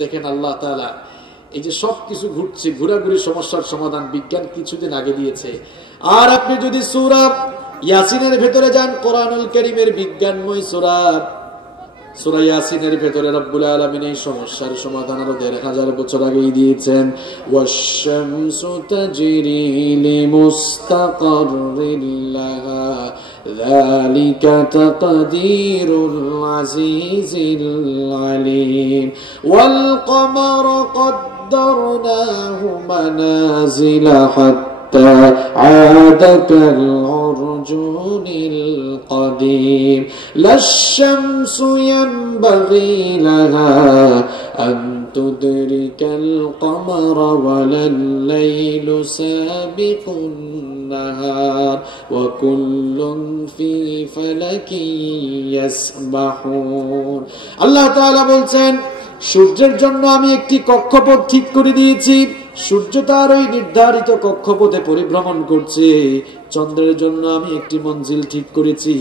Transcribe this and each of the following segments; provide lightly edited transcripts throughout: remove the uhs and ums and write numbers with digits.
দেখেন আল্লাহ তাআলা এই যে সবকিছু ঘুরছে, ঘোরাঘুরি সমস্যার সমাধান বিজ্ঞান কিছুদিন আগে দিয়েছে। আর আপনি যদি সূরা ইয়াসিনের ভেতরে যান, কোরআনুল কারীমের বিজ্ঞানময় সূরা ইয়াসিনের ভেতরে রব্বুল আলামিন এই সমস্যার সমাধান আরো ১৫০০ বছর আগেই দিয়েছেন। ওয়াশ-শামসু তাজরি লিমুস্তাকাররিন লাহা যালিকা তাকদীরুল আজিজিল আলীম ওয়াল কমারা قدرناه منازل حتى عاد كالعرجون القديم لا الشمس ينبغي لها أن تدرك القمر ولا الليل سابق النهار وكل في فلك يسبحون الله تعالى বলছেন, সূর্যের জন্য আমি একটি কক্ষপথ ঠিক করে দিয়েছি, সূর্য তার ওই নির্ধারিত কক্ষপথে পরিভ্রমণ করছে। চন্দ্রের জন্য আমি একটি মঞ্জিল ঠিক করেছি,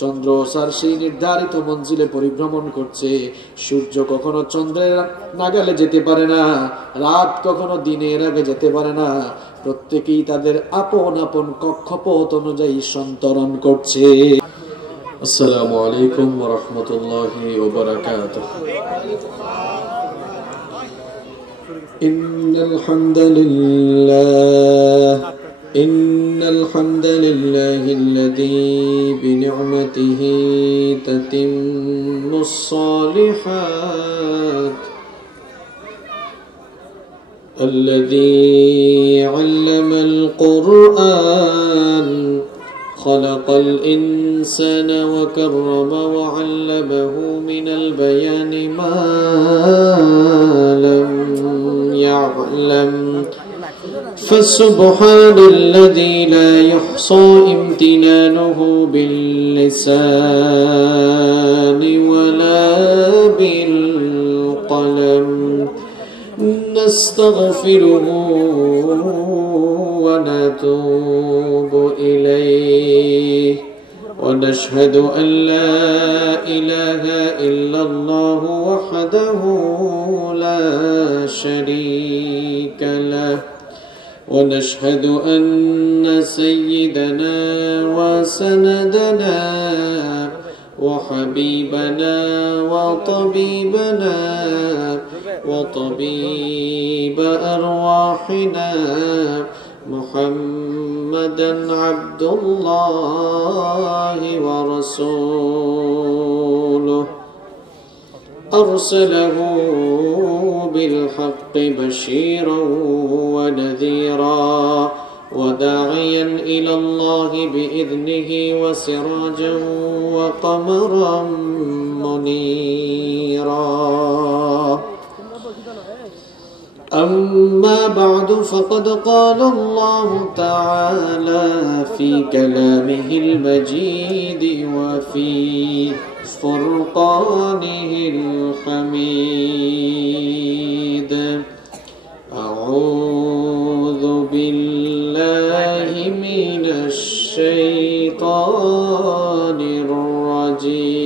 চন্দ্র তার সেই নির্ধারিত মঞ্জিলে পরিভ্রমণ করছে। সূর্য কখনো চন্দ্রের নাগালে যেতে পারে না, রাত কখনো দিনের আগে যেতে পারে না, প্রত্যেকেই তাদের আপন আপন কক্ষপথ অনুযায়ী সন্তরণ করছে। আসসালামু আলাইকুম ওয়া রাহমাতুল্লাহি ওয়া বারাকাতুহু। ইন্নাল হামদালিল্লাহিল্লাযী বিনি'মাতিহি তাতিম্মুস সালিহাত الذي علم القرآن خلق الإنسان وكرم وعلمه من البيان ما لم يعلم فسبحان الذي لا يحصى امتنانه باللسان ولا بالقلم نستغفره ونتوب إليه ونشهد أن لا إله إلا الله وحده لا شريك له ونشهد أن سيدنا وسندنا وحبيبنا وطبيبنا وطبيب أرواحنا محمدا عبد الله ورسوله أرسله بالحق بشيرا ونذيرا وداعيا إلى الله بإذنه وسراجا وقمرا منيرا أما بعد فقد قال الله تعالى في كلامه المجيد وفي فرقانه الحميد أعوذ بالله من الشيطان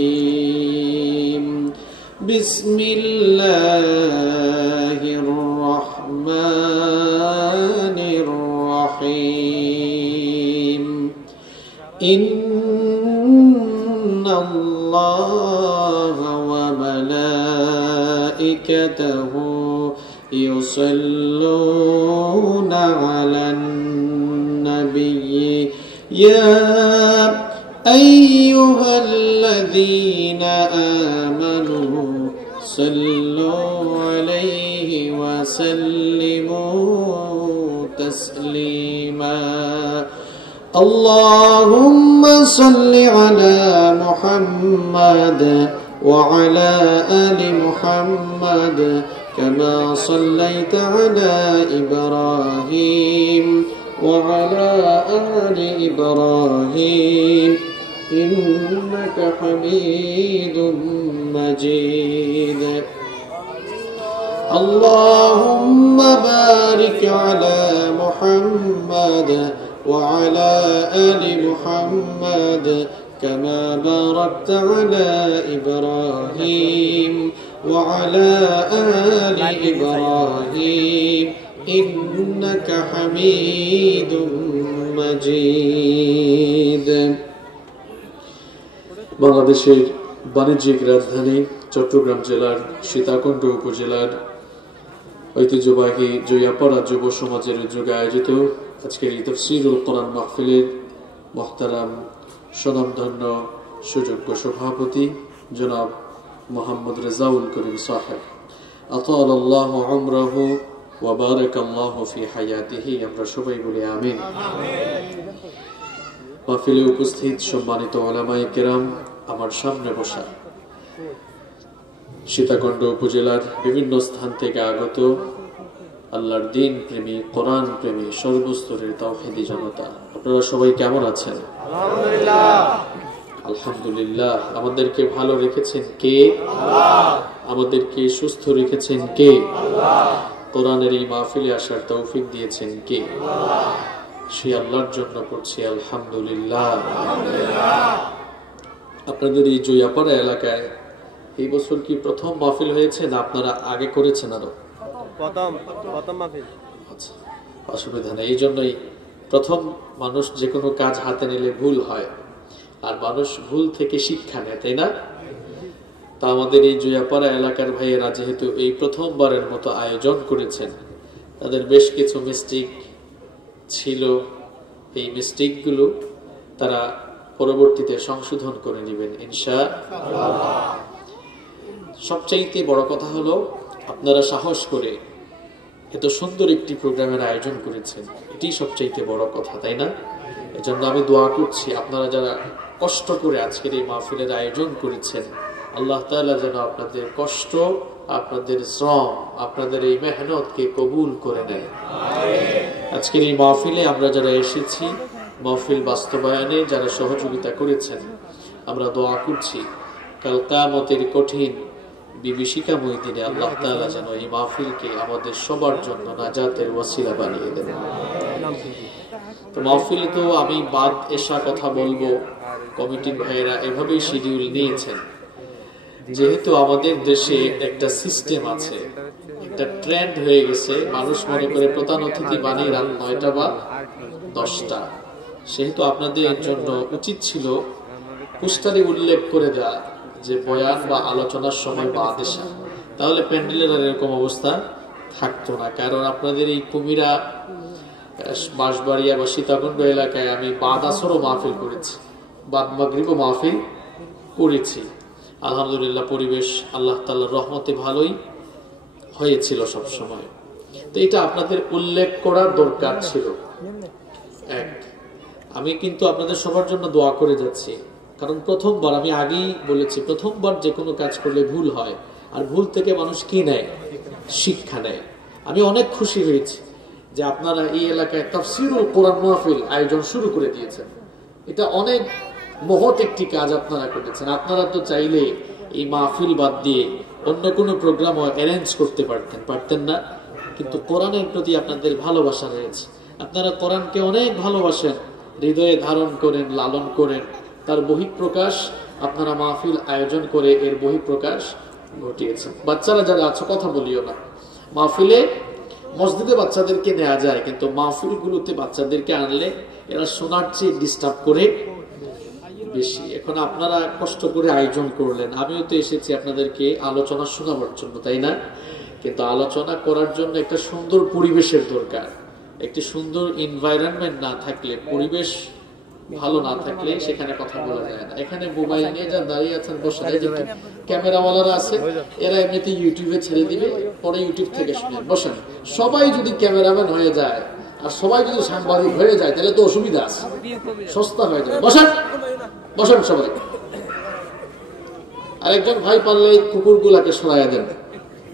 الرجيم بسم الله الرحمن الرحيم إن الله وملائكته يصلون على النبي يا أيها الذين آمنوا صلوا عليه وسلموا تسليما اللهم صل على محمد وعلى آل محمد كما صليت على إبراهيم وعلى آل إبراهيم إنك حميد مجيد اللهم بارك على محمد وعلى آل محمد كما باركت على إبراهيم وعلى آل إبراهيم إنك حميد مجيد বাংলাদেশের বাণিজ্যিক রাজধানী চট্টগ্রাম জেলার সীতাকুণ্ড উপজেলার ঐতিহ্যবাহী জয়াপাড়া যুব সমাজের উদ্যোগে আয়োজিত আজকের এই তাফসীরুল কোরআন মাহফিলের মুহতারাম স্বনামধন্য সুযোগ্য সভাপতি জনাব মোহাম্মদ রেজাউল করিম সাহেব আতালাল্লাহু উমরাহু ওয়া বারাকাল্লাহু ফি হায়াতিহি, আমরা সবাই বলি আমিন। মাহফিলে উপস্থিত সম্মানিত উলামায়ে কেরাম, আমার সামনে বসা সীতাকুণ্ড উপজেলার বিভিন্ন স্থান থেকে আগত আল্লাহর দ্বীন প্রেমী, কোরআন প্রেমী, সর্বস্তরের তাওহীদি জনতা, আপনারা সবাই কেমন আছেন? আলহামদুলিল্লাহ। আমাদেরকে ভালো রেখেছেন কে? আল্লাহ। আমাদেরকে সুস্থ রেখেছেন কে? আল্লাহ। কোরআনের এই মাহফিলে আসার তৌফিক দিয়েছেন কে? আল্লাহ। সেই আল্লাহর জন্য করছি আলহামদুলিল্লাহ। আপনাদের এই জয়াপাড়া এলাকায় এই বছর কি প্রথম মাহফিল হয়েছে না আপনারা আগে করেছেন? আরো প্রথম মাহফিল। আচ্ছা, অসুবিধা নেই। এই জন্যই প্রথম মানুষ যে কোনো কাজ হাতে নিলে ভুল হয়, আর মানুষ ভুল থেকে শিক্ষা নেয়, তাই না? তা আমাদের এই জয়াপাড়া এলাকার ভাইয়েরা যেহেতু এই প্রথমবারের মতো আয়োজন করেছেন, তাদের বেশ কিছু মিস্টেক ছিল। এই মিস্টেকগুলো তারা পরবর্তীতে সংশোধন করে নেবেন ইনশাআল্লাহ। সবচাইতে বড় কথা হলো আপনারা সাহস করে এত সুন্দর একটি প্রোগ্রামের আয়োজন করেছেন, এটি সবচাইতে বড় কথা, তাই না? এজন্য আমি দোয়া করছি আপনারা যারা কষ্ট করে আজকের এই মাহফিলের আয়োজন করেছেন, আল্লাহ তাআলা যেন আপনাদের কষ্ট, আপনাদের শ্রম, আপনাদের এই মেহনতকে কবুল করে নেয়। আজকের এই মাহফিলে আমরা যারা এসেছি, মাহফিল বাস্তবায়নে যারা সহযোগিতা করেছেন, আমরা দোয়া করছি কাল কিয়ামতের কঠিন বিভীষিকাময় দিনে আল্লাহ তাআলা যেন এই মাহফিলকে আমাদের সবার জন্য নাজাতের ওয়াসিলা বানিয়ে দেন। তো মাহফিল তো আমি বাদ এসা কথা বলবো, কমিটির ভাইয়েরা এভাবেই শিডিউল নিয়েছেন। যেহেতু আমাদের দেশে একটা সিস্টেম আছে, একটা ট্রেন্ড হয়ে গেছে, মানুষ মনে করে প্রধান অতিথি বানিয়ে রাত 9টা বা 10টা, সেহেতু আপনাদের জন্য উচিত ছিল পোস্টারে উল্লেখ করে দেওয়া যে বয়ান বা আলোচনার সময় বাদ এসা, তাহলে প্যান্ডেলের আর এরকম অবস্থা থাকতো না। কারণ আপনাদের এই কুমিরা, বাঁশবাড়িয়া বা সীতাকুণ্ড এলাকায় আমি বাদ আসরও মাহফিল করেছি, বাদ মাগরিবও মাহফিল করেছি। আলহামদুলিল্লাহ, পরিবেশ আল্লাহ তাআলার রহমতে ভালোই হয়েছিল সব সময়। তো এটা আপনাদের উল্লেখ করার দরকার ছিল। এক, আমি কিন্তু আপনাদের সবার জন্য দোয়া করে যাচ্ছি, কারণ প্রথমবার, আমি আগেই বলেছি, প্রথমবার যে কোনো কাজ করলে ভুল হয়, আর ভুল থেকে মানুষ কি নেয়? শিক্ষা নেয়। আমি অনেক খুশি হয়েছি যে আপনারা এই এলাকায় তাফসীরুল কোরআন মাহফিল আয়োজন শুরু করে দিয়েছেন। এটা অনেক মহৎ একটি কাজ আপনারা করেছেন। আপনারা তো চাইলে এই মাহফিল বাদ দিয়ে অন্য কোনো প্রোগ্রাম অ্যারেঞ্জ করতে পারতেন না, কিন্তু কোরআনের প্রতি আপনাদের ভালোবাসা রয়েছে। আপনারা কোরআনকে অনেক ভালোবাসেন, হৃদয়ে ধারণ করেন, লালন করেন, তার বহিঃপ্রকাশ আপনারা মাহফিল আয়োজন করে এর বহিঃপ্রকাশ ঘটিয়েছেন। বাচ্চারা যারা আছে কথা বলিও না, মাহফিলে মসজিদে বাচ্চাদেরকে নেওয়া যায়, কিন্তু মাহফিলগুলোতে বাচ্চাদেরকে আনলে এরা শোনার চেয়ে ডিস্টার্ব করে বেশি। এখন আপনারা কষ্ট করে আয়োজন করলেন, আমিও তো এসেছি আপনাদেরকে আলোচনা শোনাবার জন্য, তাই না? কিন্তু আলোচনা করার জন্য একটা সুন্দর পরিবেশের দরকার। একটি সুন্দর এনভায়রনমেন্ট না থাকলে, পরিবেশ ভালো না থাকলে সেখানে কথা বলা যায় না। এখানে মোবাইল নিয়ে যা দাঁড়িয়ে আছেন, বসে ক্যামেরাওয়ালারা আছে, এরা এমনিতে ইউটিউবে ছেড়ে দিবে, পরে ইউটিউব থেকে শুনেন। বসেন, সবাই যদি ক্যামেরাম্যান হয়ে যায় আর সবাই যদি সাংবাদিক হয়ে যায়, তাহলে তো অসুবিধা আছে, সস্তা হয়ে যায়। বসেন বসেন সবাই। আরেকজন ভাই পারলে কুকুরগুলাকে সরাইয়া দেন,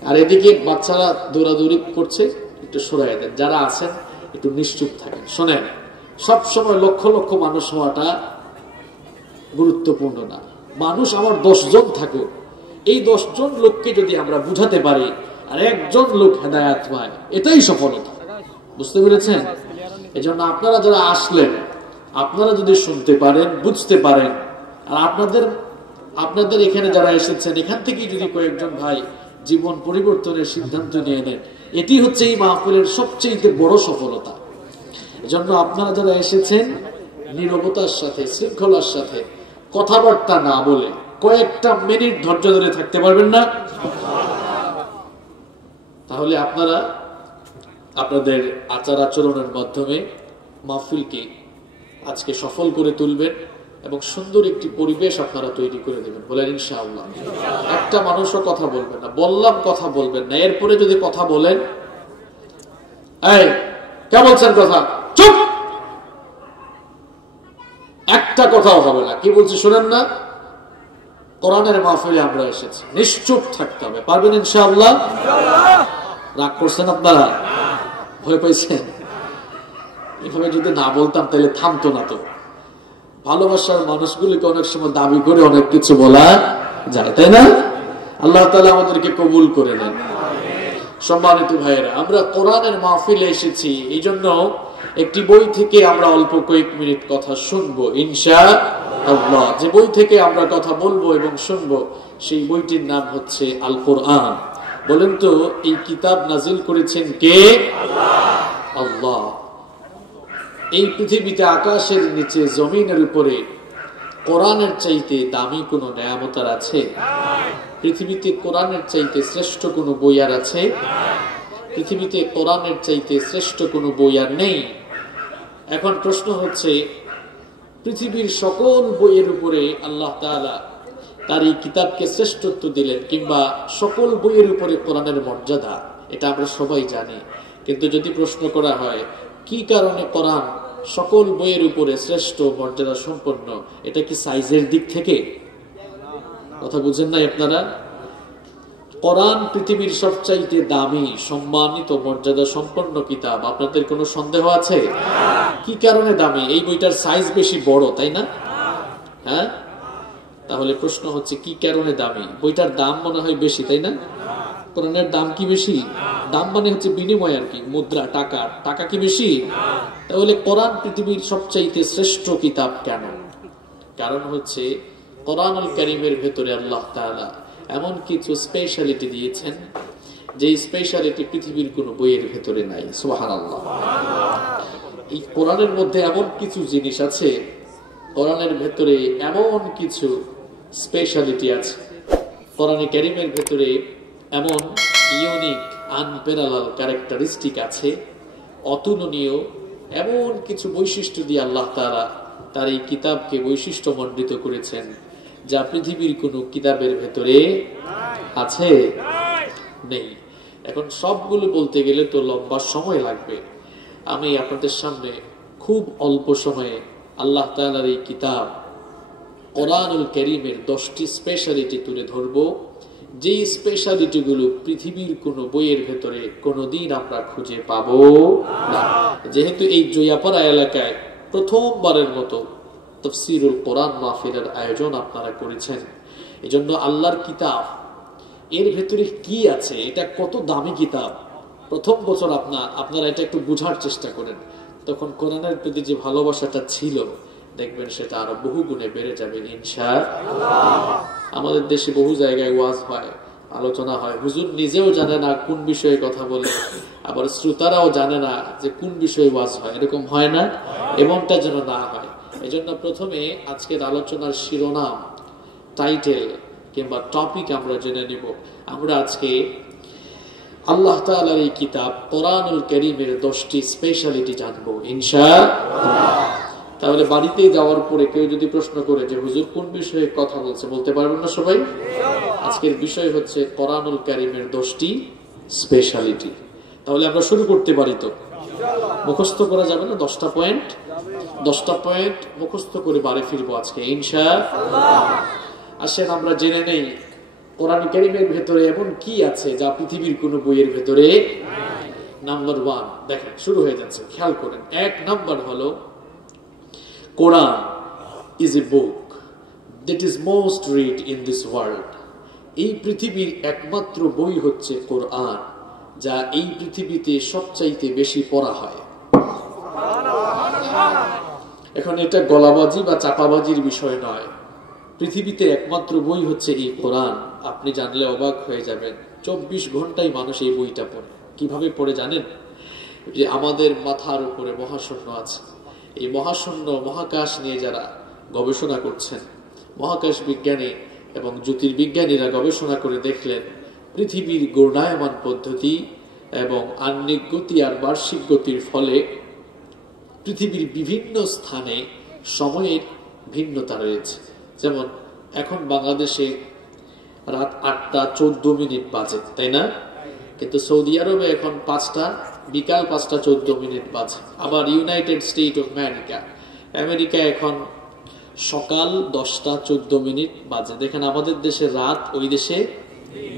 আর এদিকে বাচ্চারা দৌড়াদৌড়ি করছে, একটু সরাইয়া দেন। যারা আছেন একটু নিশ্চুপ থাকেন। শোনেন, সবসময় লক্ষ লক্ষ মানুষ হওয়াটা গুরুত্বপূর্ণ না। মানুষ আমার 10 জন থাকুক, এই 10 জন লোককে যদি আমরা বুঝাতে পারি আর একজন লোক হেদায়েত পায়, এটাই সফলতা। বুঝতে পেরেছেন? এজন্য আপনারা যারা আসলেন, আপনারা যদি শুনতে পারেন, বুঝতে পারেন, আর আপনাদের এখানে যারা এসেছেন, এখান থেকে যদি কয়েকজন ভাই জীবন পরিবর্তনের সিদ্ধান্ত নিয়ে নেন। এটি হচ্ছে এই মাহফিলের সবচেয়ে বড় সফলতা। এজন্য আপনারা যারা এসেছেন, নীরবতার সাথে, শৃঙ্খলার সাথে, কথাবার্তা না বলে কয়েকটা মিনিট ধৈর্য ধরে থাকতে পারবেন না? তাহলে আপনারা আপনাদের আচার আচরণের মাধ্যমে মাহফিলকে আজকে সফল করে তুলবেন এবং সুন্দর একটি পরিবেশ আপনারা তৈরি করে দেবেন। বলেন ইনশাআল্লাহ। একটা মানুষও কথা বলবেন না, বললাম কথা বলবেন না। এরপরে যদি কথা বলেন, এই কে বলছেন কথা, চুপ, একটা কথাও হবে না। কি বলছি শোনেন না? কোরআনের মাহফিলে আমরা এসেছি, নিশ্চুপ থাকতে হবে। পারবেন ইনশাআল্লাহ? রাগ করছেন আপনারা? ভয় পাইছেন? এভাবে যদি না বলতাম তাহলে থামতো না। তো ভালোবাসার মানুষগুলিকে অনেক সময় দাবি করে অনেক কিছু বলা যায়, তাই না? আল্লাহ তাআলা আমাদেরকে কবুল করে নেন। সম্মানিত ভাইয়েরা, আমরা কোরআনের মাহফিলে এসেছি, এই জন্য একটি বই থেকে আমরা অল্প কয়েক মিনিট কথা শুনবো ইনশাআল্লাহ। যে বই থেকে আমরা কথা বলবো এবং শুনবো, সেই বইটির নাম হচ্ছে আল কোরআন। বলেন তো, এই কিতাব নাজিল করেছেন কে? আল্লাহ। এই পৃথিবীতে আকাশের নিচে জমিনের উপরে কোরআনের চাইতে দামি কোন নেয়ামত আছে? পৃথিবীতে কোরআনের চাইতে শ্রেষ্ঠ কোন বই আর আছে? পৃথিবীতে কোরআনের চাইতে শ্রেষ্ঠ কোন বই আর নেই। এখন প্রশ্ন হচ্ছে, পৃথিবীর সকল বইয়ের উপরে আল্লাহ তাআলা তার এই কিতাবকে শ্রেষ্ঠত্ব দিলেন, কিংবা সকল বইয়ের উপরে কোরআনের মর্যাদা, এটা আমরা সবাই জানি। কিন্তু যদি প্রশ্ন করা হয় কি কারণে কোরআন সকল বইয়ের উপরে শ্রেষ্ঠ, মর্যাদা সম্পন্ন, এটা কি সাইজের দিক থেকে? কথা বুঝেন না আপনারা? কোরআন পৃথিবীর সবচাইতে দামি, সম্মানিত, মর্যাদা সম্পন্ন কিতাব। আপনাদের কোনো সন্দেহ আছে? কি কারণে দামি? এই বইটার সাইজ বেশি বড়, তাই না? হ্যাঁ, তাহলে প্রশ্ন হচ্ছে কি কারণে দামি? বইটার দাম মনে হয় বেশি, তাই না? কোরআনের দাম কি বেশি? দাম মানে হচ্ছে বিনিময় আর কি, মুদ্রা, টাকা। টাকা কি বেশি? তাহলে কোরআন পৃথিবীর সবচাইতে শ্রেষ্ঠ কিতাব কেন? কারণ হচ্ছে কোরআনুল কারীমের ভেতরে আল্লাহ তাআলা এমন কিছু স্পেশালিটি দিয়েছেন, যে স্পেশালিটি পৃথিবীর কোনো বইয়ের ভেতরে নাই। সুবহানাল্লাহ। এই কোরআনের মধ্যে এমন কিছু জিনিস আছে, কোরআনের ভেতরে এমন কিছু স্পেশালিটি আছে, কোরআনে কারীমের ভেতরে এমন ইউনিক, আনপ্যারালাল ক্যারেক্টারিস্টিক আছে, অতুলনীয় এমন কিছু বৈশিষ্ট্য দিয়ে আল্লাহ তাআলা তার এই কিতাবকে বৈশিষ্ট্যমণ্ডিত করেছেন, যা পৃথিবীর কোনো কিতাবের ভেতরে আছে? নেই। এখন সবগুলো বলতে গেলে তো লম্বা সময় লাগবে। আমি আপনাদের সামনে খুব অল্প সময়ে আল্লাহ তাআলার এই কিতাব কোরআনুল কারীমের 10টি স্পেশালিটি তুলে ধরবো, যে স্পেশালিটি গুলো পৃথিবীর কোনো বইয়ের ভেতরে কোনোদিন আমরা খুঁজে পাবো না। যেহেতু এই জয়াপাড়া এলাকায় প্রথমবারের মতো তাফসীরুল কোরআন মাহফিলের আয়োজন আপনারা করেছেন, এজন্য আল্লাহর কিতাব, এর ভেতরে কি আছে, এটা কত দামি কিতাব, প্রথম বছর আপনারা এটা একটু বোঝার চেষ্টা করেন। তখন কোরআনের প্রতি যে ভালোবাসাটা ছিল, দেখবেন সেটা আরো বহু গুণে বেড়ে যাবে ইনশাআল্লাহ। আমাদের দেশে বহু জায়গায় ওয়াজ হয়, আলোচনা হয়, হুজুর নিজেও জানে না কোন বিষয়ে কথা বলে, আবার শ্রোতারাও জানে না যে কোন বিষয়ে ওয়াজ হয়। এরকম হয় না? এমনটা যেন না হয়, এজন্য প্রথমে আজকের আলোচনার শিরোনাম, টাইটেল কিংবা টপিক আমরা জেনে নিব। আমরা আজকে আল্লাহ তাআলার এই কিতাব কোরআনুল কারীমের 10টি স্পেশালিটি জানবো ইনশাআল্লাহ। তাহলে বাড়িতে যাওয়ার পরে কেউ যদি প্রশ্ন করে যে হুজুর কোন বিষয়ে কথা বলছে, বলতে পারবেন না সবাই? আজকের বিষয় হচ্ছে কোরআনুল কারীমের 10টি স্পেশালিটি। তাহলে আমরা শুরু করতে পারি তো? মুখস্থ করা যাবে না? 10টা পয়েন্ট মুখস্থ করে বাড়ি ফিরবো আজকে ইনশাআল্লাহ। আসেন আমরা জেনে নেই কোরআন কারীমের ভেতরে এমন কি আছে যা পৃথিবীর কোন বইয়ের ভেতরে। নাম্বার 1 দেখেন, শুরু হয়ে যাচ্ছে, খেয়াল করেন। 1 নাম্বার হলো, কোরআন is a book that is most read in this world. এই পৃথিবীর একমাত্র বই হচ্ছে কোরআন, যা এই পৃথিবীতে সবচাইতে বেশি পড়া হয়। এখন এটা গলাবাজি বা চাপাবাজির বিষয় নয়, পৃথিবীতে একমাত্র বই হচ্ছে এই কোরআন। আপনি জানলে অবাক হয়ে যাবেন 24 ঘন্টায় মানুষ এই বইটা পড়ে। কিভাবে পড়ে জানেন? যে আমাদের মাথার উপরে মহাশূন্য আছে, এই মহাশূন্য মহাকাশ নিয়ে যারা গবেষণা করছেন, মহাকাশ বিজ্ঞানী এবং জ্যোতির্বিজ্ঞানীরা গবেষণা করে দেখলেন পৃথিবীর ঘূর্ণায়মান পদ্ধতি এবং আহ্নিক গতি আর বার্ষিক গতির ফলে পৃথিবীর বিভিন্ন স্থানে সময়ের ভিন্নতা রয়েছে। যেমন এখন বাংলাদেশে রাত 8:14 বাজে, তাই না? কিন্তু সৌদি আরবে এখন বিকাল 5:14 বাজে। আবার ইউনাইটেড স্টেট অফ আমেরিকা এখন সকাল 10:14 বাজে। দেখেন আমাদের দেশে রাত, ওই দেশে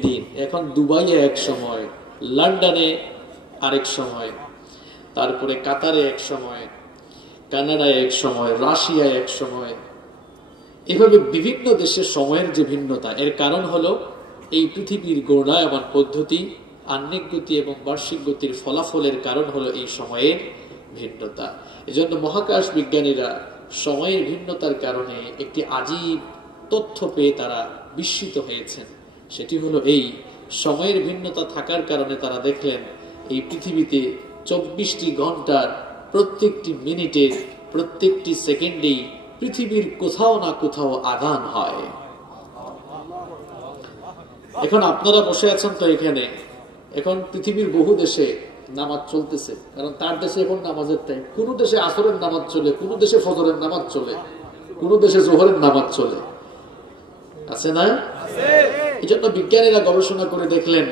দিন। এখন দুবাইয়ে এক সময়, লন্ডনে আরেক সময়, তারপরে কাতারে এক সময়, কানাডায় এক সময়, রাশিয়ায় এক সময়। এভাবে বিভিন্ন দেশের সময়ের যে ভিন্নতা, এর কারণ হলো এই পৃথিবীর ঘূর্ণায়মান পদ্ধতি, আহ্নিক গতি এবং বার্ষিক গতির ফলাফলের কারণ হলো এই সময়ের ভিন্নতা। এজন্য মহাকাশ বিজ্ঞানীরা সময়ের ভিন্নতার কারণে একটি আজীব তথ্য পেয়ে তারা বিস্মিত হয়েছেন। সেটি হলো এই সময়ের ভিন্নতা থাকার কারণে তারা দেখলেন এই পৃথিবীতে 24টি ঘন্টার প্রত্যেকটি মিনিটের প্রত্যেকটি সেকেন্ডেই পৃথিবীর কোথাও না কোথাও আযান হয়। এখন আপনারা বসে আছেন তো এখানে, এখন পৃথিবীর বহু দেশে নামাজ চলতেছে, কারণ তার দেশে এখন নামাজের টাইম। কোন দেশে আসরের নামাজ চলে, কোন দেশে ফজরের নামাজ চলে, কোন দেশে জোহরের নামাজ চলে, আছে না? এই জন্য বিজ্ঞানীরা গবেষণা করে দেখলেন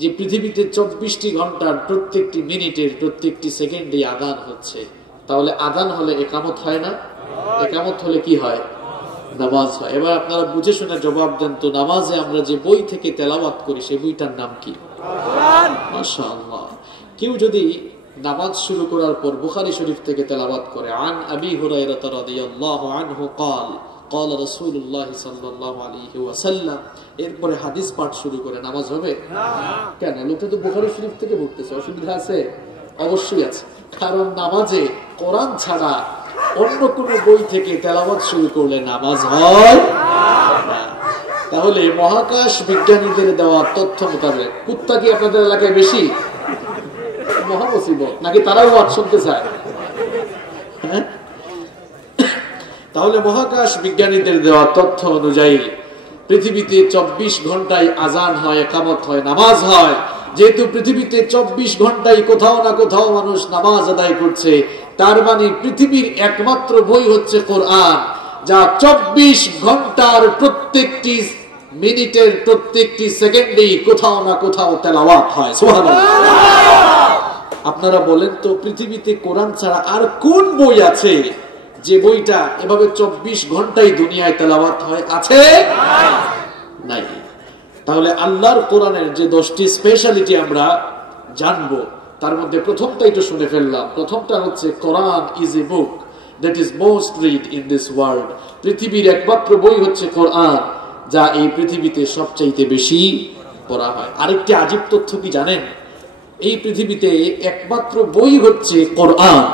যে পৃথিবীতে 24টি ঘন্টার প্রত্যেকটি মিনিটের প্রত্যেকটি সেকেন্ডে আযান হচ্ছে। তাহলে আযান হলে ইকামত হয় না? ইকামত হলে কি হয়? নামাজ হয়। এবার আপনারা বুঝে শুনে জবাব দেন তো, নামাজে আমরা যে বই থেকে তেলাওয়াত করি সেই বইটার নাম কি? মাশাআল্লাহ। কেউ যদি নামাজ শুরু করার পর বুখারী শরীফ থেকে তেলাওয়াত করে, আন আবি হুরায়রা রাদিয়াল্লাহু আনহু قال قال رسول الله صلى الله عليه وسلم, এরপরে হাদিস পাঠ শুরু করে, নামাজ হবে না? কেন? লোকটা তো বুখারী শরীফ থেকে পড়তেছে, অসুবিধা আছে? অবশ্যই আছে। কারণ নামাজে কোরআন ছাড়া অন্য কোন বই থেকে তেলাওয়াত শুরু করলে নামাজ হয় না। তাহলে মহাকাশ বিজ্ঞানীদের দেওয়া তথ্য মোতাবেক কুত্তা কি আপনাদের এলাকায় বেশি? মহামুসিবত। নাকি তারাও ওয়াজ শুনতে চায়? তাহলে মহাকাশ বিজ্ঞানীদের দেওয়া তথ্য অনুযায়ী পৃথিবীতে 24 ঘন্টায় আযান হয়, ইকামত হয়, নামাজ হয়। যেহেতু পৃথিবীতে 24 ঘন্টায় কোথাও না কোথাও মানুষ নামাজ আদায় করছে, তার মানে পৃথিবীর একমাত্র বই হচ্ছে কোরআন, যা 24 ঘন্টার প্রত্যেকটি মিনিটের প্রত্যেকটি সেকেন্ডেই কোথাও না কোথাও তেলাওয়াত হয়। সুবহানাল্লাহ। আপনারা বলেন তো, পৃথিবীতে কোরআন ছাড়া আর কোন বই আছে যে বইটা এভাবে 24 ঘন্টায় দুনিয়ায় তেলাওয়াত হয়? আছে? নাই। তাহলে আল্লাহর কোরআনের যে 10টি স্পেশালিটি আমরা জানবো, তার মধ্যে প্রথমটাই তো শুনে ফেললাম। প্রথমটা হচ্ছে Quran is a book that is most read in this world. পৃথিবীর একমাত্র বই হচ্ছে কোরআন, যা এই পৃথিবীতে সবচাইতে বেশি পড়া হয়। আরেকটি আজীব তথ্য কি জানেন? এই পৃথিবীতে একমাত্র বই হচ্ছে কোরআন,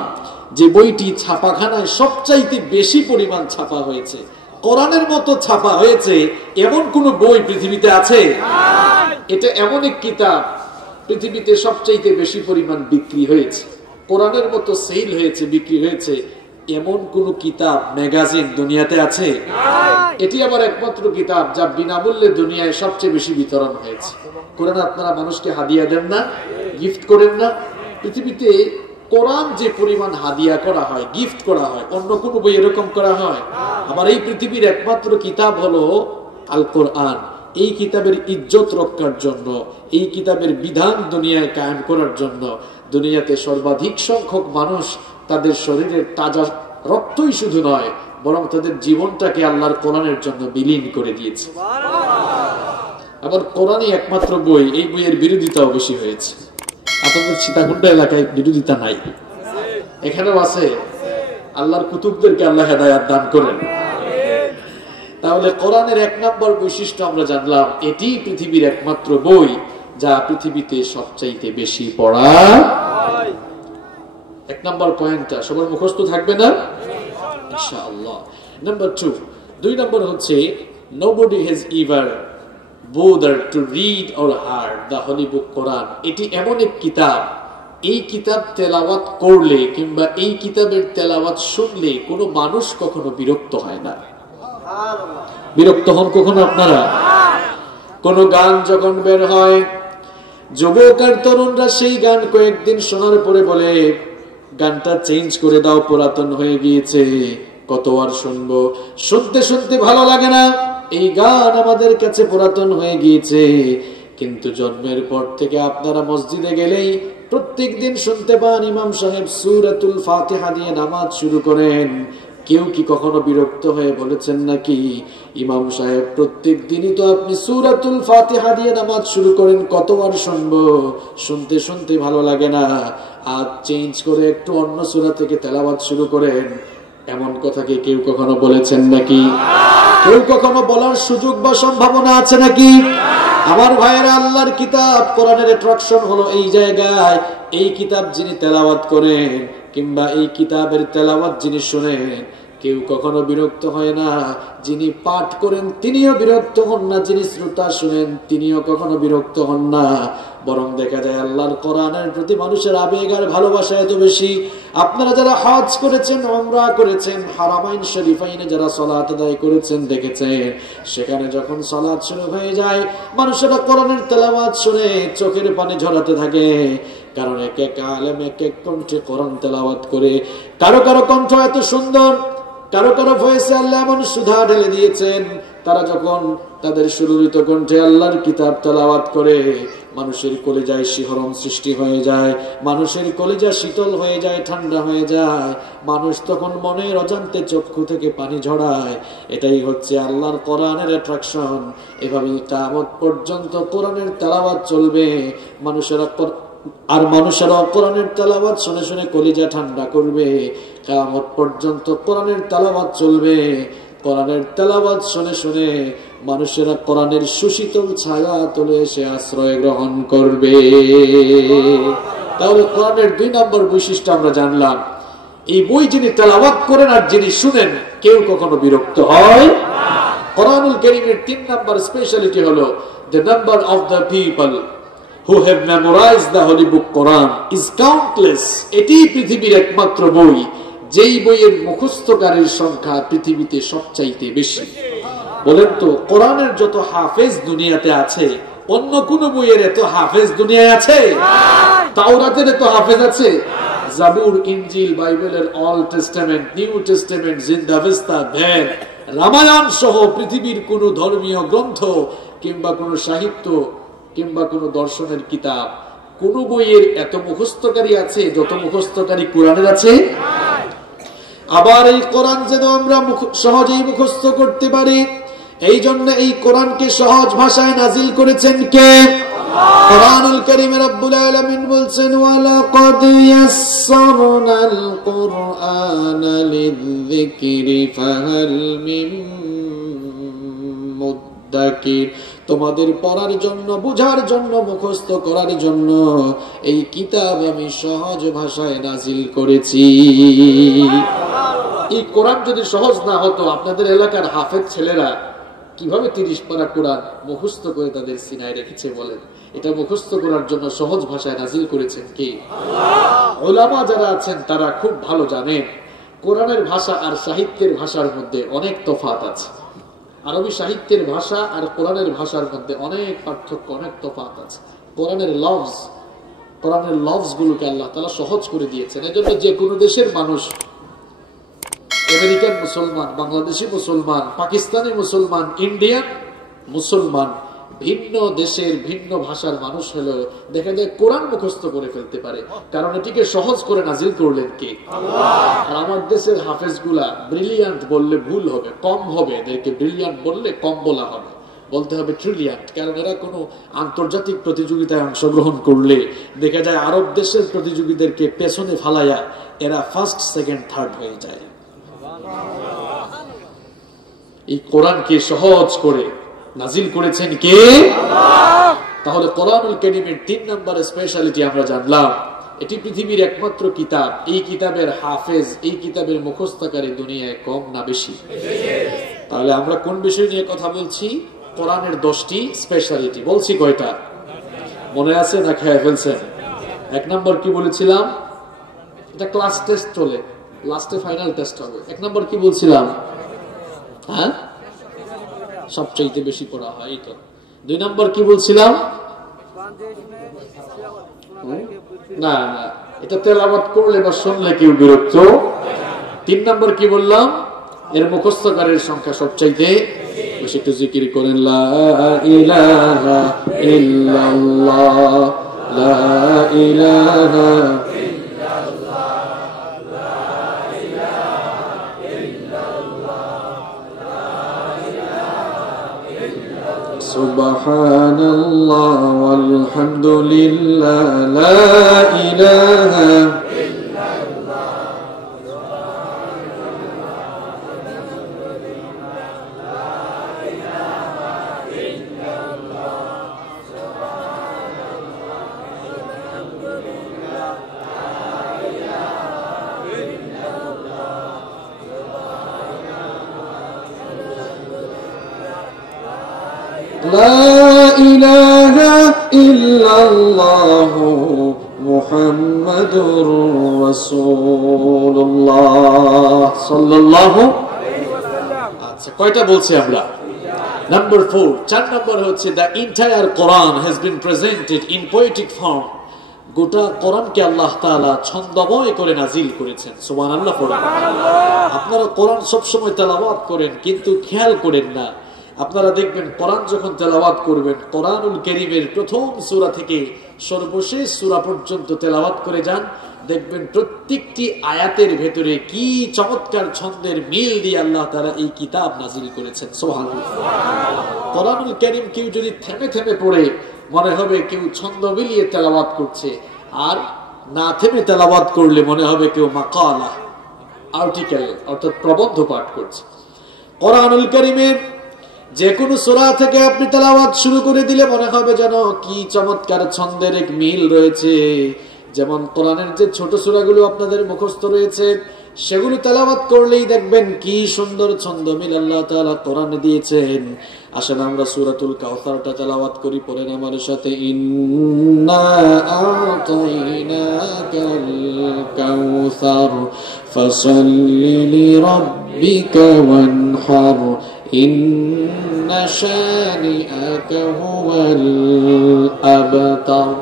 যে বইটি ছাপাখানায় সবচাইতে বেশি পরিমাণ ছাপা হয়েছে। কোরআনের মতো ছাপা হয়েছে এমন কোন বই পৃথিবীতে আছে? এটা এমন এক কিতাব পৃথিবীতে সবচাইতে বেশি পরিমাণ বিক্রি হয়েছে, কোরআনের মতো সেল হয়েছে, বিক্রি হয়েছে, এমন কোন কিতাব ম্যাগাজিন দুনিয়াতে আছে? এটি আবার একমাত্র কিতাব যা বিনামূল্যে দুনিয়ায় সবচেয়ে বেশি বিতরণ হয়েছে। কোরআন আপনারা মানুষকে হাদিয়া দেন না, গিফট করেন না? পৃথিবীতে কোরআন যে পরিমাণ হাদিয়া করা হয়, গিফট করা হয়, অন্য কোন বই এরকম করা হয়? আবার এই পৃথিবীর একমাত্র কিতাব হলো আল কোরআন। এই কিতাবের ইজ্জত রক্ষার জন্য, এই কিতাবের বিধান দুনিয়ায় কায়েম করার জন্য দুনিয়াতে সর্বাধিক সংখ্যক মানুষ তাদের শরীরের তাজা রক্তই শুধু নয়, বরং তাদের জীবনটাকে আল্লাহর কোরআনের জন্য বিলীন করে দিয়েছে। আবার কোরআনই একমাত্র বই, এই বইয়ের বিরোধিতাও বেশি হয়েছে। আপনাদের সীতাকুণ্ডা এলাকায় বিরোধিতা নাই? এখানেও আছে। আল্লাহর কুতুবদেরকে আল্লাহ হেদায়াত দান করেন। তাহলে কোরআনের 1 নম্বর বৈশিষ্ট্য আমরা জানলাম, এটি পৃথিবীর একমাত্র বই যা পৃথিবীতে সবচাইতে বেশি পড়া। 1 নম্বর পয়েন্টটা সবার মুখস্থ থাকবে না ইনশাআল্লাহ। নাম্বার 2, 2 নম্বর হচ্ছে nobody has ever bother to read or hear the holy book Quran. এটি এমন এক কিতাব, এই কিতাব তেলাওয়াত করলে কিংবা এই কিতাবের তেলাওয়াত শুনলে কোনো মানুষ কখনো বিরক্ত হয় না। বিরক্ত হন কখনো আপনারা? কোন গান যখন বের হয়, যুবক আর তরুণরা সেই গান কয়েকদিন শোনার পরে বলে, গানটা চেঞ্জ করে দাও, পুরাতন হয়ে গিয়েছে, কত আর শুনবো, শুনতে শুনতে ভালো লাগে না, এই গান আমাদের কাছে পুরাতন হয়ে গিয়েছে। কিন্তু জন্মের পর থেকে আপনারা মসজিদে গেলেই প্রত্যেক দিন শুনতে পান ইমাম সাহেব সূরাতুল ফাতিহা দিয়ে নামাজ শুরু করেন। কেউ কি কখনো বিরক্ত হয়ে বলেছেন নাকি, ইমাম সাহেব প্রত্যেক দিনই তো আপনি সূরাতুল ফাতিহা দিয়ে নামাজ শুরু করেন, কতবার শুনবো, শুনতে শুনতে ভালো লাগে না, আজ চেঞ্জ করে একটু অন্য সূরা থেকে তেলাওয়াত শুরু করেন, এমন কথা কি কেউ কখনো বলেছেন নাকি? কেউ কখনো বলার সুযোগ বা সম্ভাবনা আছে নাকি? আমার ভাইয়েরা, আল্লাহর কিতাব কোরআনের অ্যাট্রাকশন হলো এই জায়গায়, এই কিতাব যিনি তেলাওয়াত করেন কিংবা এই কিতাবের তেলাওয়াত যিনি শুনেন, কেউ কখনো বিরক্ত হয় না। যিনি পাঠ করেন তিনিও বিরক্ত হন না, যিনি শ্রোতা শুনেন তিনিও কখনো বিরক্ত হন না। বরং দেখা যায় আল্লাহর কোরআনের প্রতি মানুষের আবেগ আর ভালোবাসা এত বেশি। আপনারা যারা হজ করেছেন, উমরা করেছেন, হারামাইন শরীফাইনে যারা সালাত আদায় করেছেন দেখেছেন, সেখানে যখন সালাত শুরু হয়ে যায় মানুষেরা কোরআনের তেলাওয়াত শুনে চোখের পানি ঝরাতে থাকে। কারণ এক এক আলেম এক এক কণ্ঠে কোরআন তেলাওয়াত করে। কারো কারো কণ্ঠ এত সুন্দর, কারো কারো ভয়েসে আল্লাহ এমন সুধা ঢেলে দিয়েছেন, তারা যখন তাদের সুললিত কণ্ঠে আল্লাহর কিতাব তেলাওয়াত করে মানুষের কলিজায় শিহরণ সৃষ্টি হয়ে যায়, মানুষের কলিজা শীতল হয়ে যায়, ঠান্ডা হয়ে যায়, মানুষ তখন মনের অজান্তে চক্ষু থেকে পানি ঝরায়। এটাই হচ্ছে আল্লাহর কোরআনের অ্যাট্রাকশন। এভাবে কিয়ামত পর্যন্ত কোরআনের তেলাওয়াত চলবে, মানুষেরা কোরআনের তেলাওয়াত শুনে শুনে কলিজা ঠান্ডা করবে। কিয়ামত পর্যন্ত কোরআনের তেলাওয়াত চলবে, কোরআনের তেলাওয়াত শুনে শুনে মানুষেরা কোরআনের সুশীতল ছায়া তলে এসে আশ্রয় গ্রহণ করবে। তাহলে কোরআনের 2 নম্বর বৈশিষ্ট্য আমরা জানলাম, এই বই যিনি তেলাওয়াত করেন আর যিনি শুনেন কেউ কখনো বিরক্ত হয়। কোরআনুল কারীমের 3 নম্বর স্পেশালিটি হলো, the number of the people who have memorized the holy book Quran is countless. এটি পৃথিবীর একমাত্র বই যেই বইয়ের মুখস্থকারীর সংখ্যা পৃথিবীতে সবচাইতে বেশি। বলেন তো, কোরআনের যত হাফেজ দুনিয়াতে আছে, অন্য কোন বইয়ের এত হাফেজ দুনিয়ায় আছে? তাওরাতের এত হাফেজ আছে? জাবুর, ইনজিল, বাইবেলের অল টেস্টামেন্ট, নিউ টেস্টামেন্ট, জিন্দাভেস্তা, ভেদ, রামায়ণ সহ পৃথিবীর কোন ধর্মীয় গ্রন্থ কিংবা কোন সাহিত্য কিংবা কোন দর্শনের কিতাব, কোন বইয়ের এত মুখস্থকারী আছে যত মুখস্থকারী কোরআনের আছে? আবার এই কোরআন যেন আমরা সহজেই মুখস্থ করতে পারি, এই জন্য এই কোরআনকে সহজ ভাষায় নাজিল করেছেন কে? কোরআনুল কারীমে রব্বুল আলামিন বলছেন, ওয়ালাকাদ ইয়াসসারনাল কুরআনা লিযিকরি ফাহাল মিন মুদ্দাকির। তোমাদের পড়ার জন্য, বুঝার জন্য, মুখস্থ করার জন্য এই কিতাব আমি সহজ ভাষায় নাজিল করেছি। এই কোরআন যদি সহজ না হতো, আপনাদের এলাকার হাফেজ ছেলেরা কিভাবে 30 পারা কোরআন মুখস্থ করে তাদের সিনায় রেখেছে বলেন? এটা মুখস্থ করার জন্য সহজ ভাষায় নাজিল করেছেন কে? আল্লাহ। উলামা যারা আছেন তারা খুব ভালো জানেন কোরআনের ভাষা আর সাহিত্যের ভাষার মধ্যে অনেক তফাৎ আছে। আরবি সাহিত্যের ভাষা আর কোরআনের ভাষার মধ্যে অনেক পার্থক্য, অনেক তফাৎ আছে। কোরআনের লফজ গুলোকে আল্লাহ তাআলা সহজ করে দিয়েছেন। এজন্য যে কোনো দেশের মানুষ, আমেরিকান মুসলমান, বাংলাদেশি মুসলমান, পাকিস্তানি মুসলমান, ইন্ডিয়ান মুসলমান, ভিন্ন দেশের ভিন্ন ভাষার মানুষ হলেও দেখা যায় কোরআন মুখস্থ করে ফেলতে পারে, কারণ এটিকে সহজ করে নাজিল করলেন কে? আল্লাহ। আর আমার দেশের হাফেজগুলা ব্রিলিয়ান্ট বললে ভুল হবে, কম হবে, এদেরকে ব্রিলিয়ান্ট বললে কম বলা হবে, বলতে হবে ট্রিলিয়ান্ট, কারণ এরা কোনো আন্তর্জাতিক প্রতিযোগিতায় অংশগ্রহণ করলে দেখা যায় আরব দেশের প্রতিযোগীদেরকে পেছনে ফালাইয়া এরা ফার্স্ট, সেকেন্ড, থার্ড হয়ে যায়। এই কোরআনকে সহজ করে নাজিল করেছেন কে? আল্লাহ। তাহলে কোরআনুল কারীমের 3 নম্বর স্পেশালিটি আমরা জানলাম, এটি পৃথিবীর একমাত্র কিতাব। এই কিতাবের হাফেজ, এই কিতাবের মুখস্থকারী দুনিয়ায় কম না বেশি? তাহলে আমরা কোন বিষয় নিয়ে কথা বলছি? কোরআনের 10টি স্পেশালিটি বলছি। কয়টা মনে আছে না খেয়ে ফেলছেন? 1 নম্বর কি বলেছিলাম? এটা ক্লাস টেস্ট চলে, লাস্টে ফাইনাল টেস্ট হবে। 1 নম্বর কি বলছিলাম? হ্যাঁ, সবচেয়ে বেশি পড়া হয় এই তো। 2 নম্বর কি বলছিলাম? না না, এটা তেলাওয়াত করলে বা শুনলে কেউ বিরক্ত। 3 নম্বর কি বললাম? এর মুখস্থকারীর সংখ্যা সবচাইতে বেশি। একটু জিকির করেন, লা ইলাহা ইল্লাল্লাহ, লা ইলাহা সুবহানাল্লাহ ওয়ালহামদুলিল্লাহ, লা ইলাহা لا إله إلا الله محمد رسول الله صلى الله عليه وسلم। আচ্ছা, কয়টা বলছি আমরা? নাম্বার 4। 4 নম্বর হচ্ছে the entire Quran has been presented in poetic form। গোটা কোরআনকে আল্লাহ তাআলা ছন্দময় করে নাজিল করেছেন। সুবহানাল্লাহ পড়েন। আপনারা কোরআন সব সময় তেলাওয়াত করেন কিন্তু খেয়াল করেন না। আপনারা দেখবেন কোরআন যখন তেলাওয়াত করবেন, কোরআনুল কারীমের প্রথম সূরা থেকে সর্বশেষ সূরা পর্যন্ত তেলাওয়াত করে যান, দেখবেন প্রত্যেকটি আয়াতের ভেতরে কি চমৎকার ছন্দের মিল দিয়ে আল্লাহ তাআলা এই কিতাব নাজিল করেছেন। সুবহানাল্লাহ। কোরআনুল কারীম কেউ যদি থেমে থেমে পড়ে, মনে হবে কেউ ছন্দ মিলিয়ে তেলাওয়াত করছে, আর না থেমে তেলাওয়াত করলে মনে হবে কেউ মাকালা, আর্টিকেল অর্থাৎ প্রবন্ধ পাঠ করছে। কোরআনুল কারীমের যে কোনো সূরা থেকে আপনি তেলাওয়াত শুরু করে দিলে মনে হবে যেন কি চমৎকার ছন্দের এক মিল রয়েছে। যেমন কোরআনের যে ছোট সূরাগুলো আপনাদের মুখস্থ রয়েছে, সেগুলো তেলাওয়াত করলেই দেখবেন কি সুন্দর ছন্দ মিল আল্লাহ তাআলা কোরআনে দিয়েছেন। আসেন আমরা সূরাতুল কাউসারটা তেলাওয়াত করি, পড়েন আমার সাথে, ইন্না আ'তাইনাকাল কাউসার ফাসাল্লি লিরাব্বিকা ওয়ানহার ইন্না শানিআকা হুয়াল আবতার।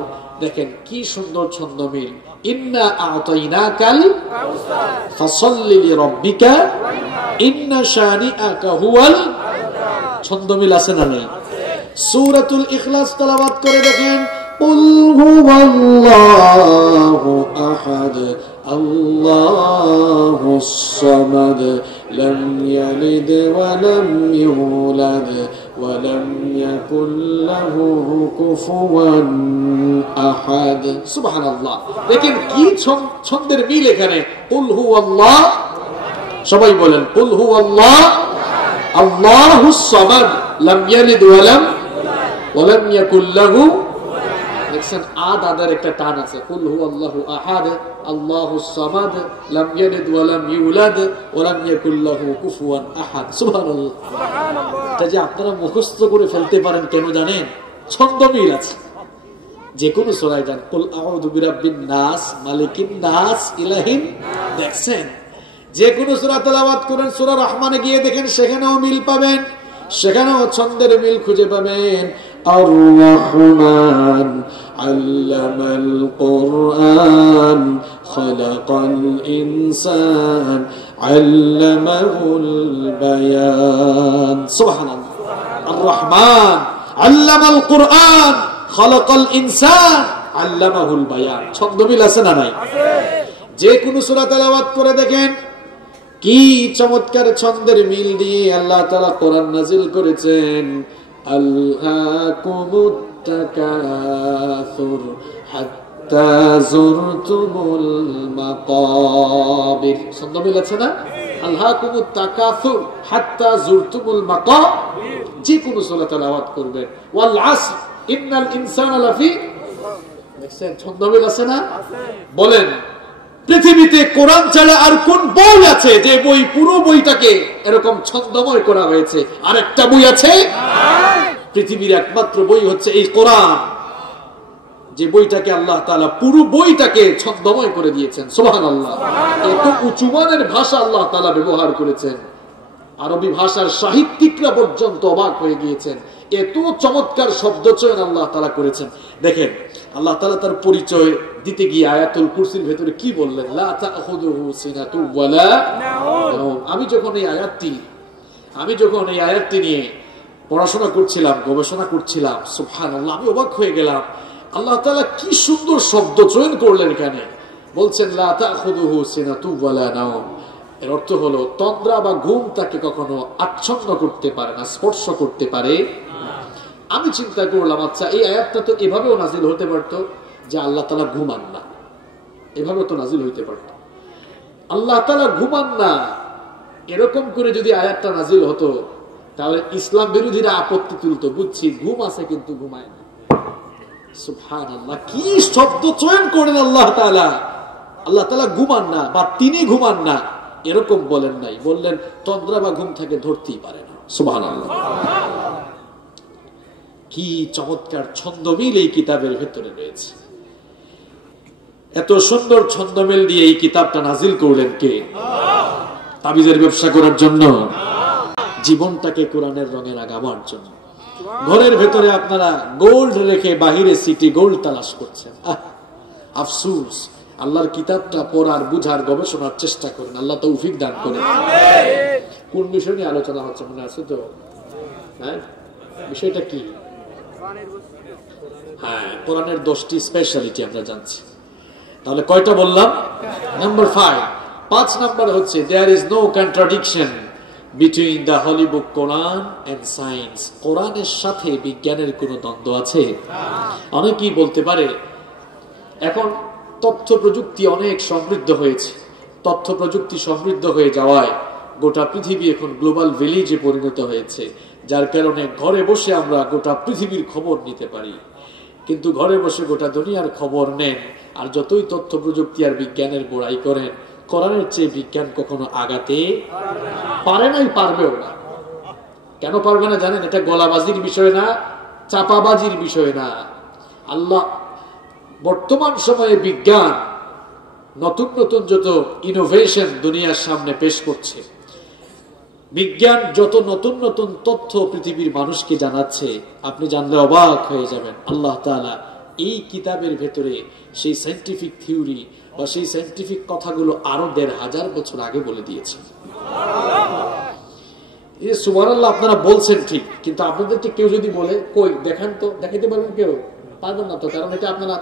দেখেন কি সুন্দর ছন্দ মিল। ইন্না আ'তাইনাকাল কাউসার ফাসাল্লি লিরাব্বিকা ইন্না শানিআকা হুয়াল আবতার। ছন্দ মিল আছে না নেই? সূরাতুল ইখলাস তেলাওয়াত করে দেখেন, কুল হুয়াল্লাহু আহাদ আল্লাহুস সামাদ লাম ইয়ালিদ ওয়া লাম ইউলাদ ওয়া লাম ইয়াকুল লাহু কুফুয়ান আহাদ। সুবহানাল্লাহ। দেখেন কি ছন্দের মিল এখানে। কুল হুয়াল্লাহ, সবাই বলেন কুল হুয়াল্লাহ আল্লাহুস সামাদ লাম ইয়ালিদ ওয়া লাম ইয়াকুল লাহু। দেখছেন আদার একটা টান আছে। কুল হুয়াল্লাহু আহাদ আল্লাহুস সামাদ লাম ইয়ালিদ ওয়া লাম ইউলাদ ওয়া লাম ইয়াকুল লাহু কুফুয়ান আহাদ। সুবহানাল্লাহ। এটা যে আপনারা মুখস্থ করে ফেলতে পারেন কেন জানেন? ছন্দ মিল আছে। যে কোনো সূরায় যান, কুল আউযু বিরাব্বিন নাস মালিকিন নাস ইলাহিন। দেখছেন যে কোনো সূরা তেলাওয়াত করেন, সূরা রহমানে গিয়ে দেখেন সেখানেও মিল পাবেন, সেখানেও ছন্দের মিল খুঁজে পাবেন। আর রহমান আল্লামাল কুরআন খালাকাল ইনসান আল্লামাহুল বায়ান। সুবহানাল্লাহ। আর রহমান আল্লামাল কুরআন খালাকাল ইনসান আল্লামাহুল বায়ান। ছন্দ মিল আছে না নাই? যে কোনো সূরা তেলাওয়াত করে দেখেন কি চমৎকার ছন্দের মিল দিয়ে আল্লাহ তাআলা কোরআন নাজিল করেছেন। আলহাকুমুত তাকাসুর হাত্তা যুরতুমুল মাকাবির। ছন্দ মিল আছে না? আলহাকুমুত তাকাসুর হাত্তা যুরতুমুল মাকাবির। যে কোনো সূরা তেলাওয়াত করবেন। ওয়াল আসর ইন্নাল ইনসানা লাফি। দেখছেন ছন্দ মিল আছে না? বলেন পৃথিবীতে কোরআন ছাড়া আর কোন বই আছে যে বই পুরো বইটাকে এরকম ছন্দময় করা হয়েছে? আরেকটা বই আছে? পৃথিবীর একমাত্র বই হচ্ছে এই কোরআন, যে বইটাকে আল্লাহ তাআলা পুরো বইটাকে ছন্দময় করে দিয়েছেন। সুবহানাল্লাহ। এত উঁচুমানের ভাষা আল্লাহ তাআলা ব্যবহার করেছেন, আরবি ভাষার সাহিত্যিকরা পর্যন্ত অবাক হয়ে গিয়েছেন। এত চমৎকার শব্দ চয়ন আল্লাহ তাআলা করেছেন। দেখেন আল্লাহ তাআলা তার পরিচয় দিতে গিয়ে আয়াতুল কুরসির ভেতরে কি বললেন, লা তাখুযুহু সিনাতু ওয়ালা নাওম। আমি যখন এই আয়াতটি নিয়ে পড়াশোনা করছিলাম, গবেষণা করছিলাম, সুবহানাল্লাহ, আমি অবাক হয়ে গেলাম। আল্লাহ তাআলা কি সুন্দর শব্দ চয়ন করলেন এখানে। বলছেন লা তাখুযুহু সিনাতু ওয়ালা নাওম, এর অর্থ হলো তন্দ্রা বা ঘুম তাকে কখনো আচ্ছন্ন করতে পারে না, স্পর্শ করতে পারে। আমি চিন্তা করলাম, আচ্ছা এই আয়াতটা তো এভাবেও নাজিল হতে পারতো যে আল্লাহ তাআলা ঘুমান না, এভাবে তো নাজিল হইতে পারতো। আল্লাহ তাআলা ঘুমান না এরকম করে যদি আয়াতটা নাজিল হতো, তাহলে ইসলাম বিরোধীরা আপত্তি তুলতো, বুঝছি ঘুম আছে কিন্তু ঘুমায় না। সুবহানাল্লাহ, কি শব্দ চয়ন করেন আল্লাহ তাআলা। আল্লাহ তাআলা ঘুমান না বা তিনি ঘুমান না এরকম বলেন নাই, বললেন তন্দ্রা বা ঘুম থেকে ধরতেই পারে না। সুবহানাল্লাহ, কি চমৎকার ছন্দমিল এই কিতাবের ভেতরে রয়েছে। এত সুন্দর ছন্দমিল দিয়ে এই কিতাবটা নাজিল করলেন কে? তাবিজের ব্যবসা করার জন্য, জীবনটাকে কোরআনের রঙে রাগাবার জন্য। ঘরের ভেতরে আপনারা গোল্ড রেখে বাহিরে সিটি গোল্ড তালাশ করছেন। আফসোস, আল্লাহর কিতাবটা পড়ার, বুঝার, গবেষণার চেষ্টা করেন। আল্লাহ তৌফিক দান করেন। কোন বিষয় নিয়ে আলোচনা হচ্ছে মনে আছে তো? হ্যাঁ, বিষয়টা কি? হ্যাঁ, কোরআনের 10টি স্পেশালিটি আমরা জানছি। তাহলে কয়টা বললাম? নাম্বার 5 নাম্বার হচ্ছে there is no contradiction between the holy book Quran and science. কোরআনের সাথে বিজ্ঞানের কোনো দ্বন্দ্ব আছে? অনেকেই বলতে পারে এখন তথ্য প্রযুক্তি অনেক সমৃদ্ধ হয়েছে, তথ্য প্রযুক্তি সমৃদ্ধ হয়ে যাওয়ায় গোটা পৃথিবী এখন গ্লোবাল ভিলেজে পরিণত হয়েছে, যার কারণে ঘরে বসে আমরা গোটা পৃথিবীর খবর নিতে পারি। কিন্তু ঘরে বসে গোটা দুনিয়ার খবর নেন, আর যতই তথ্য প্রযুক্তি আর বিজ্ঞানের বড়াই করেন, কোরআনের চেয়ে বিজ্ঞান কখনো আগাতে পারে নাই, পারবেও না। কেন পারবে না জানেন? এটা গলাবাজির বিষয় না, চাপাবাজির বিষয় না। আল্লাহ বর্তমান সময়ে বিজ্ঞান নতুন নতুন যত ইনোভেশন দুনিয়ার সামনে পেশ করছে, বিজ্ঞান যত নতুন নতুন তথ্য পৃথিবীর মানুষকে জানাচ্ছে, আপনি জানলে অবাক হয়ে যাবেন। আল্লাহ তাআলা এই কিতাবের ভেতরে সেই সায়েন্টিফিক থিওরি বা সেই সায়েন্টিফিক কথাগুলো আরো 1500 বছর আগে বলে দিয়েছেন। এই সুবহানাল্লাহ, আপনারা বলছেন ঠিক, কিন্তু আপনাদেরকে কেউ যদি বলে কই দেখান তো, দেখাইতে পারবেন? কেউ পারবেন না তো, কারণ এটা আপনারা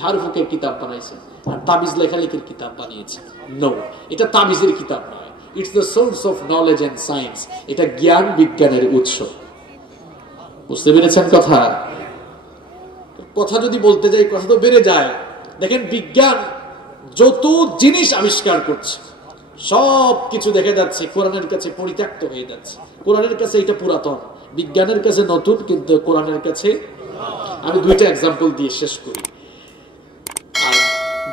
ঝাড়ফুকের কিতাব বানাইছেন আর তাবিজ লেখালেখির কিতাব বানিয়েছেন। নো, এটা তাবিজের কিতাব নয়, it's the source of knowledge and science. এটা জ্ঞান বিজ্ঞানের উৎস। বুঝতে পেরেছেন কথা? কথা যদি বলতে যাই কথা তো বেড়ে যায়। দেখেন বিজ্ঞান যত জিনিস আবিষ্কার করছে সব কিছু দেখা যাচ্ছে কোরআনের কাছে পরিত্যক্ত হয়ে যাচ্ছে। কোরআনের কাছে এটা পুরাতন, বিজ্ঞানের কাছে নতুন, কিন্তু কোরআনের কাছে। আমি 2টা এক্সাম্পল দিয়ে শেষ করি। আর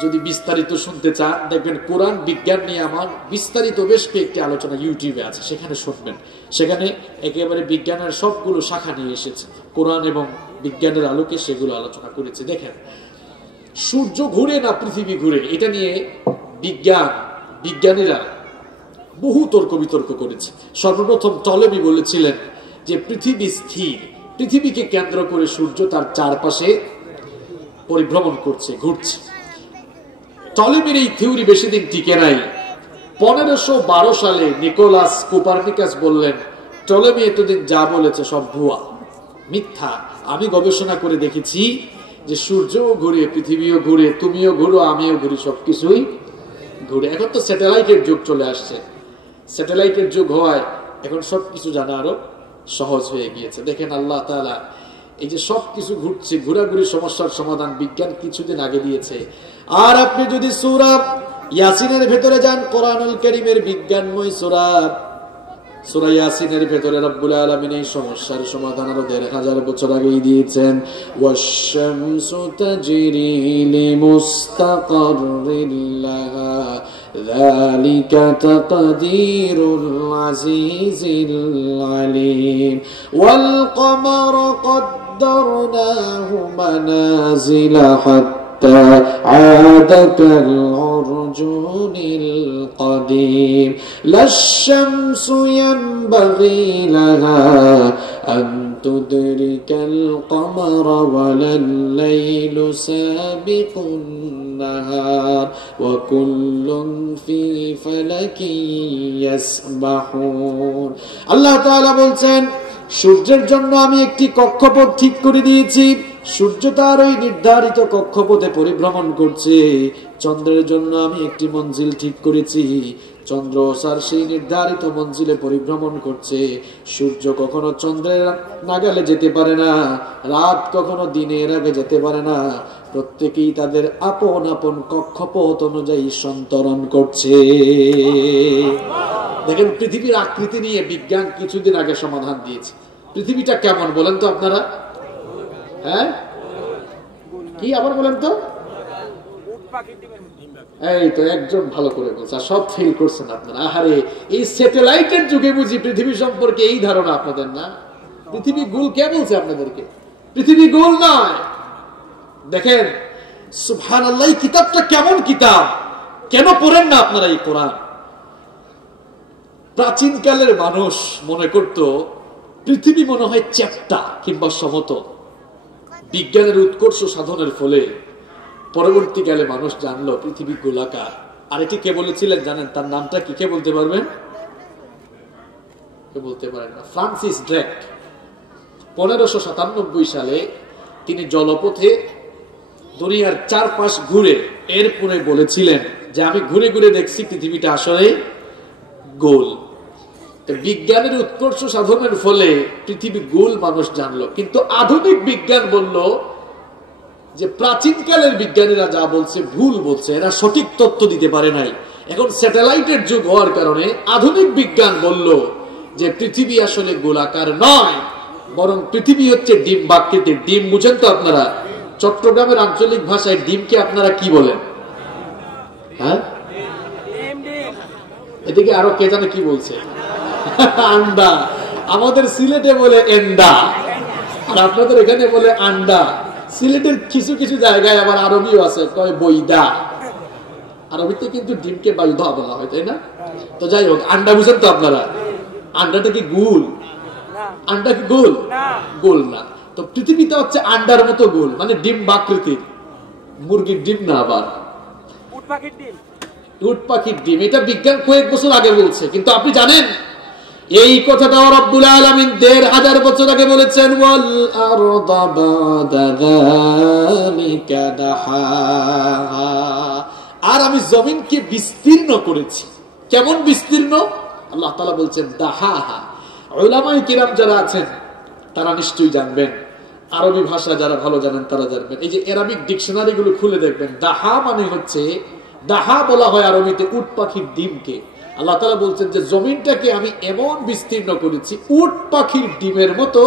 যদি বিস্তারিত শুনতে চান, দেখবেন কোরআন বিজ্ঞান নিয়ে আমার বিস্তারিত বেশ কয়েকটি আলোচনা ইউটিউবে আছে, সেখানে শুনবেন। সেখানে একেবারে বিজ্ঞানের সবগুলো শাখা নিয়ে এসেছে, কোরআন এবং বিজ্ঞানের আলোকে সেগুলো আলোচনা করেছে। দেখেন, সূর্য ঘুরে না পৃথিবী ঘুরে, এটা নিয়ে বিজ্ঞানীরা বহু তর্ক বিতর্ক করেছে। সর্বপ্রথম টলেমি বলেছিলেন যে পৃথিবী স্থির, পৃথিবীকে কেন্দ্র করে সূর্য তার চারপাশে পরিভ্রমণ করছে, ঘুরছে। টলেমির এই থিওরি বেশি দিন টিকে নাই। 1512 সালে নিকোলাস কোপারনিকাস বললেন টলেমি এতদিন যা বলেছে সব ভুয়া, মিথ্যা। আমি গবেষণা করে দেখেছি যে সূর্যও ঘুরে, পৃথিবীও ঘুরে, তুমিও ঘুরো, আমিও ঘুরি, সবকিছুই ঘুরে। এখন তো স্যাটেলাইটের যুগ চলে আসছে, স্যাটেলাইটের যুগ হওয়ায় এখন সবকিছু জানা আরো সহজ হয়ে গিয়েছে। দেখেন আল্লাহ তাআলা এই যে সবকিছু ঘুরছে, ঘোরাঘুরি সমস্যার সমাধান বিজ্ঞান কিছুদিন আগে দিয়েছে। আর আপনি যদি সূরা ইয়াসিনের ভেতরে যান, কোরআনুল কারীমের বিজ্ঞানময় সূরা সূরা ইয়াসিনের ভেতরে রব্বুল আলামিন এই সমস্যার সমাধান আরো ১৫০০ বছর আগেই দিয়েছেন। ওয়াশ-শামসু তাজরি লিমুস্তাকাররিন লাহা যালিকা তাকদীরুল আজিজিল আলীম ওয়াল কমারা কদ্দারনাহু মানাজিলা হাত্তা আদা কাল উরজুনিল القديم لا الشمس ينبغي لها أن تدرك القمر ولا الليل سابق النهار وكل في فلك يسبحون আল্লাহ তাআলা বলছেন সূর্যের জন্য আমি একটি কক্ষপথ ঠিক করে দিয়েছি, সূর্য তার ওই নির্ধারিত কক্ষপথে পরিভ্রমণ করছে। চন্দ্রের জন্য আমি একটি মঞ্জিল ঠিক করেছি, চন্দ্র তার সেই নির্ধারিত মঞ্জিলে পরিভ্রমণ করছে। সূর্য কখনো চন্দ্রের নাগালে যেতে পারে না, রাত কখনো দিনের আগে যেতে পারে না। প্রত্যেকেই তাদের আপন আপন কক্ষপথ অনুযায়ী সন্তরণ করছে। দেখেন পৃথিবীর আকৃতি নিয়ে বিজ্ঞান কিছুদিন আগে সমাধান দিয়েছে। পৃথিবীটা কেমন বলেন তো আপনারা? হ্যাঁ, কি আবার বলেন তো? এই তো একজন ভালো করে বলছে, সব ফেল করছেন আপনারা। আহারে, এই স্যাটেলাইটের যুগে বুঝি পৃথিবী সম্পর্কে এই ধারণা আপনাদের না? পৃথিবী গোল কে বলছে আপনাদেরকে? পৃথিবী গোল নয়। দেখেন সুবহানাল্লাহ, এই কিতাবটা কেমন কিতাব, কেন পড়েন না আপনারা এই কোরআন? প্রাচীন কালের মানুষ মনে করত পৃথিবী মনে হয় চ্যাপ্টা কিংবা সমতল। বিজ্ঞানের উৎকর্ষ সাধনের ফলে পরবর্তীকালে মানুষ জানলো পৃথিবী গোলাকার। আর এটি কে বলেছিলেন জানেন? তার নামটা কি কে বলতে পারবেন? কে বলতে পারেন না? Francis Drake. 1597 সালে তিনি জলপথে দুনিয়ার চারপাশ ঘুরে এরপরে বলেছিলেন যে আমি ঘুরে ঘুরে দেখছি পৃথিবীটা আসলে গোল। বিজ্ঞানের উৎকর্ষ সাধনের ফলে পৃথিবী গোল মানুষ জানলো, কিন্তু আধুনিক বিজ্ঞান বলল যে প্রাচীনকালের বিজ্ঞানীরা যা বলছে ভুল বলছে, এরা সঠিক তথ্য দিতে পারে নাই। এখন স্যাটেলাইটের যুগ হওয়ার কারণে আধুনিক বিজ্ঞান বলল যে পৃথিবী আসলে গোলাকার নয়, বরং পৃথিবী হচ্ছে ডিম বাকৃতির। ডিম বুঝেন তো আপনারা? চট্টগ্রামের আঞ্চলিক ভাষায় ডিমকে আপনারা কি বলেন? হ্যাঁ, এদিকে আরো কে জানে কি বলছে? আন্ডা। আমাদের সিলেটে বলে এন্ডা, আর আপনাদের এখানে বলে আন্ডা। সিলেটের কিছু কিছু জায়গায় আবার আরবিও আছে, কয় বৈদা। আরবিতে কিন্তু ডিমকে বাইদা বলা হয়, তাই না? তো যাই হোক, আন্ডা বুঝেন তো আপনারা? আন্ডাটা কি গোল? আন্ডা কি গোল? গোল না। তো পৃথিবীটা হচ্ছে আন্ডার মতো গোল, মানে ডিম বাকৃতির। মুরগির ডিম না, আবার উট পাখির ডিম। এটা বিজ্ঞান কয়েক বছর আগে বলছে, কিন্তু আপনি জানেন এই কথাটাও রব্বুল আলামিন ১৫০০ বছর আগে বলেছেন। ওয়াল আরদা বাদা যালিকা দাহাহা, আর আমি জমিনকে বিস্তীর্ণ করেছি। কেমন বিস্তীর্ণ? আল্লাহ তাআলা বলছেন দাহাহা। উলামায়ে কিরাম যারা আছেন তারা নিশ্চয়ই জানবেন, আরবি ভাষা যারা ভালো জানেন তারা জানবেন। এই যে অ্যারাবিক ডিকশনারি গুলো খুলে দেখবেন, দাহা মানে হচ্ছে, দাহা বলা হয় আরবিতে উট পাখির ডিমকে। আল্লাহ তাআলা বলছেন যে জমিনটাকে আমি এমন বিস্তীর্ণ করেছি, উট পাখির ডিমের মতো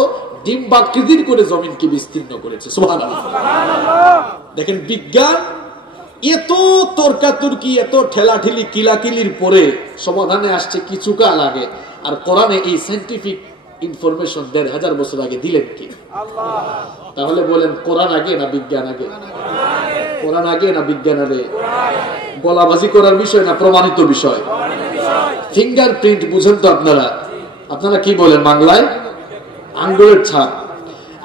ডিম বাকৃতির করে জমিনকে বিস্তীর্ণ করেছে। সুবহানাল্লাহ। দেখেন বিজ্ঞান এত তর্কাতর্কি, এত ঠেলাঠেলি, কিলাকিলির পরে সমাধানে আসছে কিছু কাল আগে। আর কোরআনে এই সায়েন্টিফিক ইনফরমেশন ১৫০০ বছর আগে দিলেন কি? আল্লাহ। তাহলে বলেন কোরআন আগে না বিজ্ঞান আগে? কোরআন আগে না বিজ্ঞান আগে? গলাবাজি করার বিষয় না প্রমাণিত বিষয়? ফিঙ্গারপ্রিন্ট বুঝেন তো আপনারা? আপনারা কি বলেন বাংলায়? আঙ্গুলের ছাপ।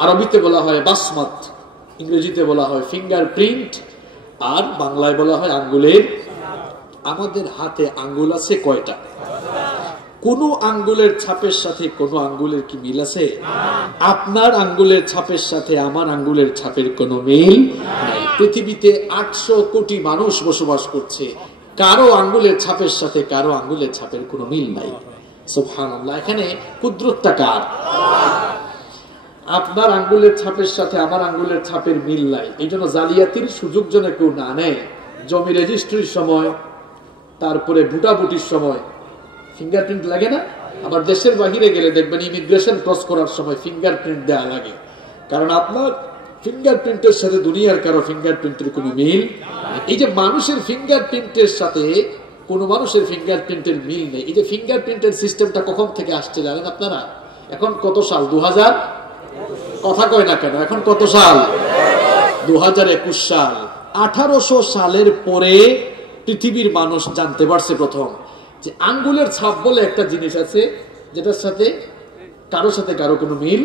আরবিতে বলা হয় বাসমাত, ইংরেজিতে বলা হয় ফিঙ্গারপ্রিন্ট, আর বাংলায় বলা হয় আঙ্গুলের। আমাদের হাতে আঙ্গুল আছে কয়টা? কোন আঙ্গুলের ছাপের সাথে কোন আঙ্গুলের কি মিল আছে? আপনার আঙ্গুলের ছাপের সাথে আমার আঙ্গুলের ছাপের কোনো মিল নাই। পৃথিবীতে ৮০০ কোটি মানুষ বসবাস করছে, কারো আঙ্গুলের ছাপের সাথে কারো আঙ্গুলের ছাপের কোনো মিল নাই। সুবহানাল্লাহ। এখানে কুদরতটা কার? আপনার আঙ্গুলের ছাপের সাথে আমার আঙ্গুলের ছাপের মিল নাই, এই জন্য জালিয়াতির সুযোগ যেন কেউ না নেয়। জমি রেজিস্ট্রির সময়, তারপরে ভুটাভুটির সময় ফিঙ্গারপ্রিন্ট লাগে না? আবার দেশের বাহিরে গেলে দেখবেন ইমিগ্রেশন ক্রস করার সময় ফিঙ্গারপ্রিন্ট দেওয়া লাগে, কারণ আপনার ফিঙ্গারপ্রিন্টের সাথে দুনিয়ার কারো ফিঙ্গারপ্রিন্টের কোনো মিল। এই যে মানুষের ফিঙ্গারপ্রিন্টের সাথে কোন মানুষের ফিঙ্গারপ্রিন্টের মিল নেই। এই যে ফিঙ্গারপ্রিন্টের সিস্টেমটা কখন থেকে আসছে জানেন আপনারা? এখন কত সাল? 2000 কথা কয় না কেন? এখন কত সাল? 2021 সাল। 1800 সালের পরে পৃথিবীর মানুষ জানতে পারছে প্রথম যে আঙ্গুলের ছাপ বলে একটা জিনিস আছে, যেটার সাথে কারো কোনো মিল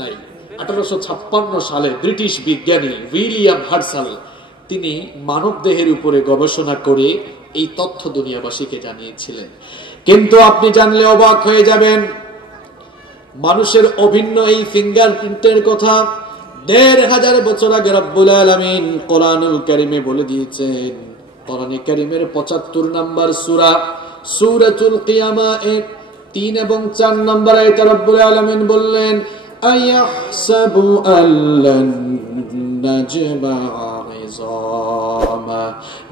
নাই। 1856 সালে ব্রিটিশ বিজ্ঞানী উইলিয়াম হার্সাল তিনি মানব দেহের উপরে গবেষণা করে এই তথ্য দুনিয়াবাসীকে জানিয়েছিলেন। কিন্তু আপনি জানলে অবাক হয়ে যাবেন, মানুষের অভিন্ন এই ফিঙ্গারপ্রিন্টের কথা 1500 বছর আগে রব্বুল আলামিন কোরআনুল কারীমে বলে দিয়েছেন। কোরআনে কারীমের 75 নম্বর সূরা সূরাতুল কিয়ামা 3 এবং 4 নম্বর আয়াতে রব্বুল আলামিন বললেন, আয়াহসাবু আল্লান নাজমা'a 'ইযামা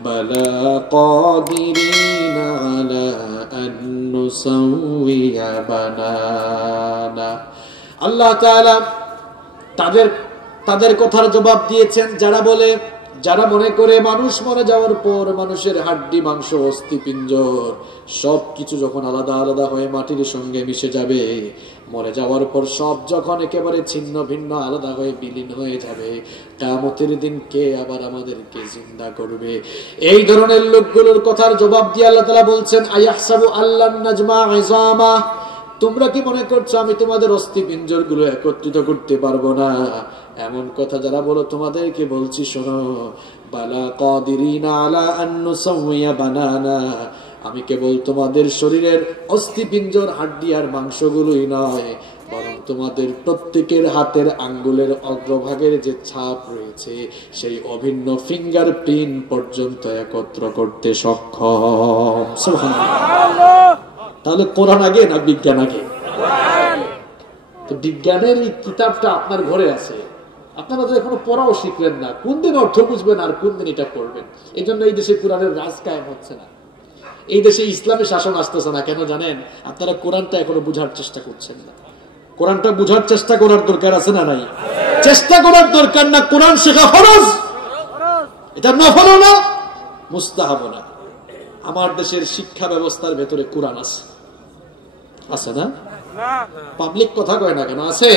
বালা কাদিরিনা আলা আন নুসাউইয়া বানানা। আল্লাহ তাআলা তাদের কথার জবাব দিয়েছেন যারা মনে করে মানুষ মরে যাওয়ার পর মানুষের হাড্ডি মাংস অস্থি পিঞ্জর সবকিছু যখন আলাদা আলাদা হয়ে মাটির সঙ্গে মিশে যাবে, মরে যাওয়ার পর সব যখন একেবারে ছিন্ন ভিন্ন আলাদা হয়ে বিলীন হয়ে যাবে, কিয়ামতের দিন কে আবার আমাদেরকে জিন্দা করবে? এই ধরনের লোকগুলোর কথার জবাব দিয়ে আল্লাহ তাআলা বলছেন, আয়াহসাবু আল্লান নাজমা' 'ইযামা, তোমরা কি মনে করছো আমি তোমাদের অস্থি পিঞ্জর গুলো একত্রিত করতে পারবো না? এমন কথা যারা বলো তোমাদেরকে বলছি শোনো, বালা কাদিরিনা আলা আন নুসাউইয়া বানানা, আমি কেবল তোমাদের শরীরের অস্থি পিঞ্জর হাড্ডি আর মাংসগুলোই নয়, বরং তোমাদের প্রত্যেকের হাতের আঙ্গুলের অগ্রভাগের যে ছাপ রয়েছে সেই অভিন্ন ফিঙ্গারপ্রিন্ট পর্যন্ত একত্র করতে সক্ষম। সুবহানাল্লাহ। তাহলে কোরআন আগে না বিজ্ঞান আগে? তো বিজ্ঞানের এই কিতাবটা আপনার ঘরে আছে, আপনারা তো এখনো পড়াও শিখলেন না, কোন দিন অর্থ বুঝবেন আর কোন দিন এটা করবেন? এই জন্য এই দেশে কোরআনের রাজ কায়েম হচ্ছে না, এই দেশে ইসলামী শাসন আসতেছে না। কেন জানেন? আপনারা কোরআনটা এখনো বুঝার চেষ্টা করছেন না। কোরআনটা বুঝার চেষ্টা করার দরকার আছে না নাই? চেষ্টা করার দরকার না, কোরআন শেখা ফরজ, এটা নফলও না মুস্তাহাবও না। আমার দেশের শিক্ষা ব্যবস্থার ভেতরে কোরআন আছে না? পাবলিক কথা কয় না কেন? আছে।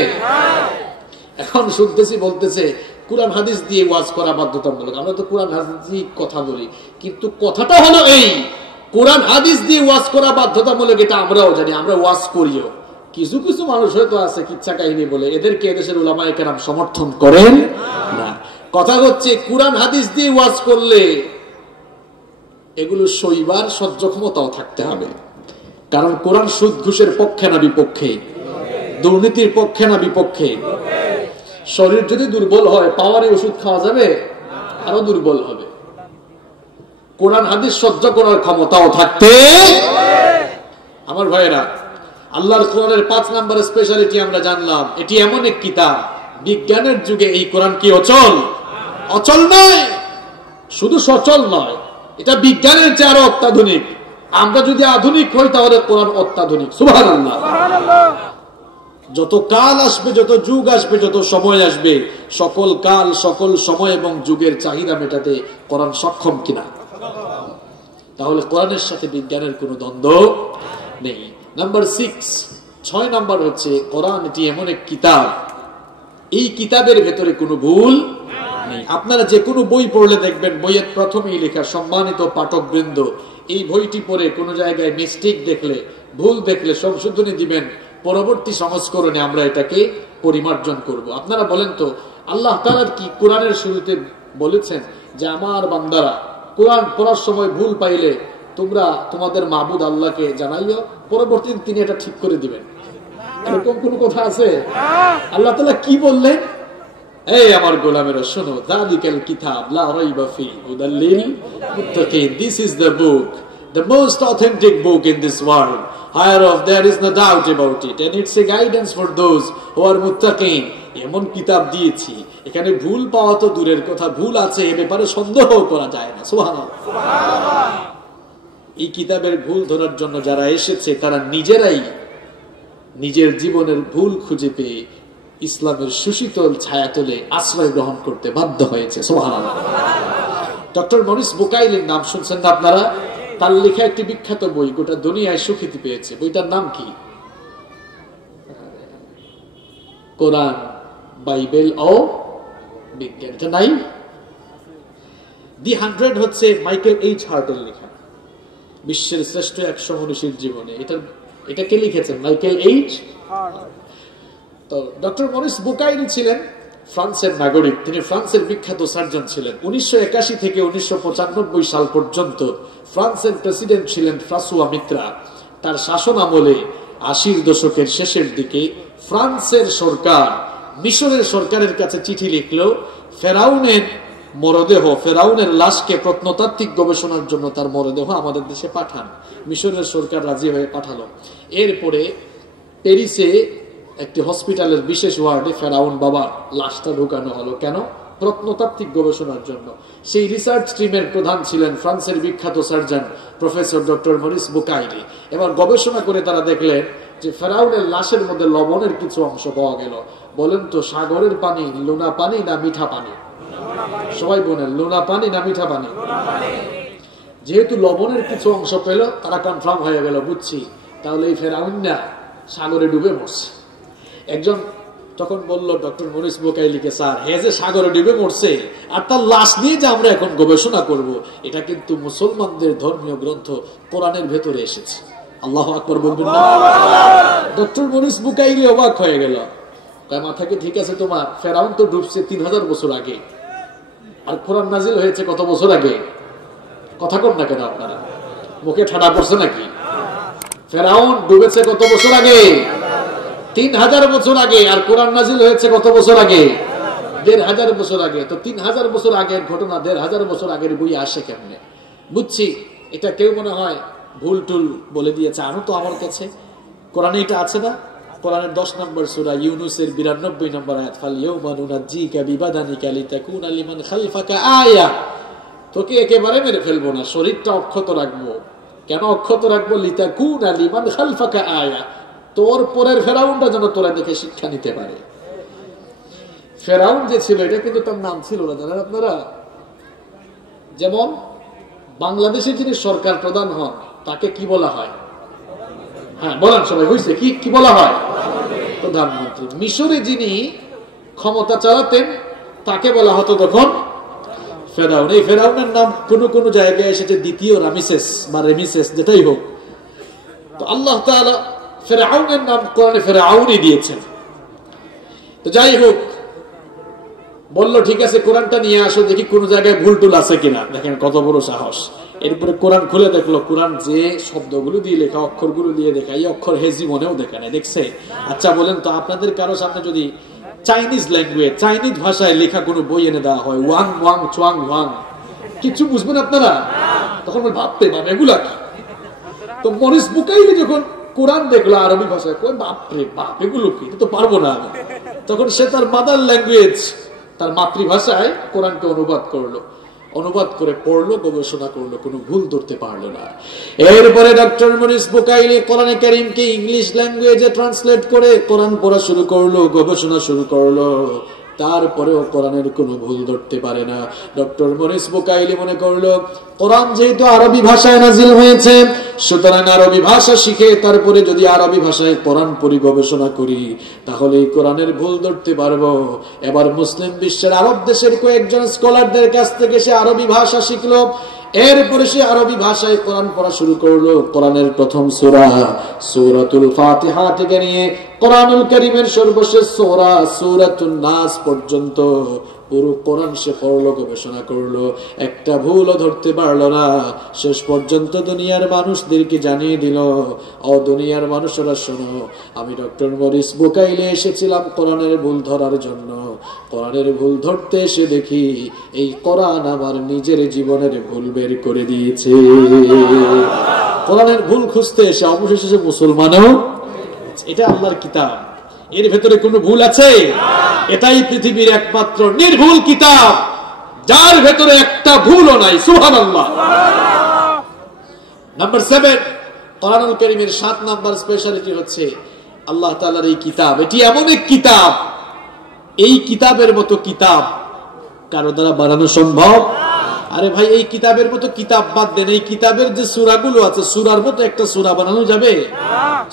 এখন শুনতেছি বলতেছে কোরআন হাদিস দিয়ে ওয়াজ করা বাধ্যতামূলক। আমরা তো কোরআন হাদিস দিয়ে কথা বলি, কিন্তু কথাটা হলো এই, কোরআন হাদিস দিয়ে ওয়াজ করা বাধ্যতামূলক এটা আমরাও জানি, আমরা ওয়াজ করিও। কিছু কিছু মানুষ হয়তো আছে কিচ্ছা কাহিনী বলে, এদেরকে এদেশের উলামায়ে কেরাম সমর্থন করেন না। কথা হচ্ছে কোরআন হাদিস দিয়ে ওয়াজ করলে এগুলো সইবার সহ্য ক্ষমতাও থাকতে হবে। কারণ কোরআন সুদ ঘুষের পক্ষে না বিপক্ষে? দুর্নীতির পক্ষে না বিপক্ষে? শরীর যদি দুর্বল হয় পাওয়ারে ওষুধ খাওয়া যাবে? আরো দুর্বল হবে। কোরআন হাদিস সহ্য করার ক্ষমতাও থাকতে। আমার ভাইয়েরা, আল্লাহর কোরআনের 5 নম্বর স্পেশালিটি আমরা জানলাম, এটি এমন এক কিতাব, বিজ্ঞানের যুগে এই কোরআন কি অচল? অচল নয়, শুধু সচল নয়, এটা বিজ্ঞানের চেয়ে আরো অত্যাধুনিক। আমরা যদি আধুনিক হই তাহলে কোরআন অত্যাধুনিক। সুবহানাল্লাহ। যত কাল আসবে, যত যুগ আসবে, যত সময় আসবে, সকল কাল সকল সময় এবং যুগের চাহিদা মেটাতে কোরআন সক্ষম কিনা? তাহলে কোরআনের সাথে বিজ্ঞানের কোনো দ্বন্দ্ব নেই। নাম্বার 6 নাম্বার হচ্ছে কোরআন এটি এমন এক কিতাব, এই কিতাবের ভেতরে কোনো ভুল নেই। আপনারা যে কোনো বই পড়লে দেখবেন বইয়ের প্রথমেই লেখা, সম্মানিত পাঠক বৃন্দ, এই বইটি পড়ে কোনো জায়গায় মিস্টেক দেখলে, ভুল দেখলে সংশোধনী দিবেন, পরবর্তী সংস্করণে আমরা এটাকে পরিমার্জন করব। আপনারা বলেন তো, আল্লাহ তাআলা কি কোরআনের শুরুতে বলেছেন যে আমার বান্দারা কোরআন পড়ার সময় ভুল পাইলে তোমরা তোমাদের মাবুদ আল্লাহকে জানাইও, পরবর্তী তিনি এটা ঠিক করে দিবেন? এরকম কোন কথা আছে? আল্লাহ তাআলা কি বললেন? এই আমার গোলামেরা শোনো, যালিকাল কিতাব লা রাইবা ফি হুদাল লিল মুত্তাকিন, this is the book, the most authentic book in this world, whereof there is no doubt about it, and it's a guidance for those who are muttaqin। এমন কিতাব দিয়েছি, এখানে ভুল পাওয়া তো দূরের কথা, ভুল আছে এ ব্যাপারে সন্দেহ করা যায় না। সুবহানাল্লাহ। এই কিতাবের ভুল ধরার জন্য যারা এসেছে তারা নিজেরাই নিজের জীবনের ভুল খুঁজে পেয়ে ইসলামের সুশীতল ছায়াতলে আশ্রয় গ্রহণ করতে বাধ্য হয়েছে। সুবহানাল্লাহ। ডক্টর মরিস বুকাইলির নাম শুনছেন না আপনারা? তার লেখা একটি বিখ্যাত বই গোটা দুনিয়ায় স্বীকৃতি পেয়েছে। বইটার নাম কি? কোরআন, বাইবেল ও বিজ্ঞান। এটা নাই? দি 100 হচ্ছে মাইকেল এইচ হার্টের লেখা, বিশ্বের শ্রেষ্ঠ 100 মনীষীর জীবনে। এটা কে লিখেছেন? Michael H heart. তো ডক্টর মরিস বুকাইলি ছিলেন ফ্রান্সের নাগরিক। তিনি ফ্রান্সের বিখ্যাত সার্জন ছিলেন। 1981 থেকে 1995 সাল পর্যন্ত ফ্রান্সের প্রেসিডেন্ট ছিলেন ফ্রাসুয়া মিত্রা। তার শাসন আমলে 80 দশকের শেষের দিকে ফ্রান্সের সরকার মিশরের সরকারের কাছে চিঠি লিখল, ফেরাউনের মরদেহ, ফেরাউনের লাশকে প্রত্নতাত্ত্বিক গবেষণার জন্য তার মরদেহ আমাদের দেশে পাঠান। মিশরের সরকার রাজি হয়ে পাঠালো। এরপরে প্যারিসে একটি হসপিটালের বিশেষ ওয়ার্ডে ফেরাউন বাবার লাশটা ঢুকানো হলো। কেন? প্রত্নতাত্ত্বিক গবেষণার জন্য। সেই রিসার্চ টিমের প্রধান ছিলেন ফ্রান্সের বিখ্যাত surgeon professor doctor Morris Bucaille. এবার গবেষণা করে তারা দেখলেন যে ফেরাউনের লাশের মধ্যে লবণের কিছু অংশ পাওয়া গেল। বলেন তো, সাগরের পানি লোনা পানি না মিঠা পানি? সবাই বলেন, লোনা পানি না মিঠা পানি? যেহেতু লবণের কিছু অংশ পেল, তারা কনফার্ম হয়ে গেল, বুঝছি তাহলে এই ফেরাউন না সাগরে ডুবে মরছে। একজন তখন বলল ডক্টর মরিস বুকাইলিকে, স্যার, হে যে সাগরে ডুবে মরছে আর তার লাশ নিয়ে যে আমরা এখন গবেষণা করব, এটা কিন্তু মুসলমানদের ধর্মীয় গ্রন্থ কোরআনের ভেতরে এসেছে। আল্লাহু আকবার বলবেন না? ডক্টর মরিস বুকাইলি অবাক হয়ে গেল। মাথা কি ঠিক আছে তোমার? ফেরাউন তো ডুবছে 3000 বছর আগে, আর কোরআন নাজিল হয়েছে কত বছর আগে? কথা কন না কেন আপনারা? মুখে ঠাডা পড়ছে নাকি? ফেরাউন ডুবেছে কত বছর আগে? 3000 বছর আগে। আর কোরআন নাজিল হয়েছে কত বছর আগে? 1500 বছর আগে। তো 3000 বছর আগের ঘটনা 1500 বছর আগের বই আসে কেমনে? বুঝছি এটা কেউ মনে হয় ভুল টুল বলে দিয়েছে। আনো তো আমার কাছে, কোরআনে এটা আছে না? কোরআনের 10 নম্বর সূরা ইউনূসের 92 নম্বর আয়াত, ফাল ইয়াউমা নুনাজ্জিকা বিবাদানিকা লিতাকুনা লিমান খালফাকা আয়া। তোকে একেবারে মেরে ফেলবো না, শরীরটা অক্ষত রাখবো। কেন অক্ষত রাখবো? লিতাকুনা লিমান খালফাকা আয়া, তোর পরের ফেরাউনটা যেন তোরা দেখে শিক্ষা নিতে পারে। ফেরাউন যে ছিল, এটা কিন্তু তার নাম ছিল না, জানেন আপনারা? যেমন বাংলাদেশে যিনি সরকার প্রধান হন তাকে কি বলা হয়? হ্যাঁ বলেন সবাই, হয়েছে কি বলা হয়? প্রধানমন্ত্রী। মিশরে যিনি ক্ষমতা চালাতেন তাকে বলা হতো তখন ফেরাউন। এই ফেরাউনের নাম কোন জায়গায় এসেছে দ্বিতীয় রামিসেস বা রেমিসেস, যেটাই হোক। তো আল্লাহ তাআলা ফেরাউনের নাম কোরআনে ফেরাউনই দিয়েছেন। তো যাই হোক, বললো ঠিক আছে কোরআনটা নিয়ে আসো, দেখি কোন জায়গায় ভুল টুল আছে কিনা। দেখেন কত বড় সাহস। এরপরে কোরআন খুলে দেখলো, কোরআন যে শব্দগুলো দিয়ে লেখা, অক্ষরগুলো দিয়ে লেখা, এই অক্ষর হে জীবনেও দেখে নাই। দেখছে? আচ্ছা বলেন তো, আপনাদের কারো সামনে যদি চাইনিজ ল্যাঙ্গুয়েজ, চাইনিজ ভাষায় লেখা কোনো বই এনে দেওয়া হয়, ওয়াং ওয়াং চুয়াং ওয়াং, কিছু বুঝবেন আপনারা? তখন ভাবতে পারবে এগুলা কি। তো মরিস বুকাইলি যখন কোরআন দেখলো আরবি ভাষায়, বাপরে বাপ, এগুলো কি, তো পারবো না। তখন সে তার মাদার ল্যাঙ্গুয়েজ, তার মাতৃভাষায় কোরআনকে অনুবাদ করে পড়লো, গবেষণা করলো, কোনো ভুল ধরতে পারলো না। এরপরে ডক্টর মরিস বুকাইলি কোরআনে কারীমকে ইংলিশ ল্যাঙ্গুয়েজে ট্রান্সলেট করে কোরআন পড়া শুরু করলো, গবেষণা শুরু করলো। তারপরেও কোরআনের কোনো ভুল ধরতে পারে না। ডক্টর মরিস বুকাইলি মনে করলো কোরআন যেহেতু আরবি ভাষায় নাজিল হয়েছে, সুতরাং আরবি ভাষা শিখে তারপরে যদি আরবি ভাষায় কোরআন পড়ি, গবেষণা করি, তাহলে এই কোরআনের ভুল ধরতে পারবো। এবার মুসলিম বিশ্বের আরব দেশের কয়েকজন স্কলারদের কাছ থেকে সে আরবি ভাষা শিখলো। এরপরে সে আরবি ভাষায় কোরআন পড়া শুরু করলো। কোরআনের প্রথম সূরা সূরাতুল ফাতিহা থেকে নিয়ে কোরআনুল কারীমের সর্বশেষ সূরা সূরাতুন নাস পর্যন্ত পুরো কোরআন সে পড়লো, গবেষণা করলো, একটা ভুলও ধরতে পারলো না। শেষ পর্যন্ত দুনিয়ার মানুষদেরকে জানিয়ে দিল, ও দুনিয়ার মানুষেরা শোনো, আমি ডক্টর মরিস বুকাইলি এসেছিলাম কোরআনের ভুল ধরার জন্য। কোরআনের ভুল ধরতে এসে দেখি এই কোরআন আমার নিজের জীবনের ভুল বের করে দিয়েছে। কোরআনের ভুল খুঁজতে এসে অবশেষে মুসলমানও, এটা আল্লাহর কিতাব, এর ভেতরে কোনো ভুল আছে? এটাই পৃথিবীর একমাত্র নির্ভুল কিতাব, যার ভেতরে একটা ভুলও নাই। সুবহানাল্লাহ। নাম্বার 7, কোরআনুল কারীমের 7 নাম্বার স্পেশালিটি হচ্ছে আল্লাহ তাআলার এই কিতাব। এটি এমন এক কিতাব, এই কিতাবের মতো কিতাব কারো দ্বারা বানানো সম্ভব? আরে ভাই, এই কিতাবের মতো কিতাব বাদ দেন, এই কিতাবের যে সূরাগুলো আছে, সূরার মতো একটা সূরা বানানো যাবে?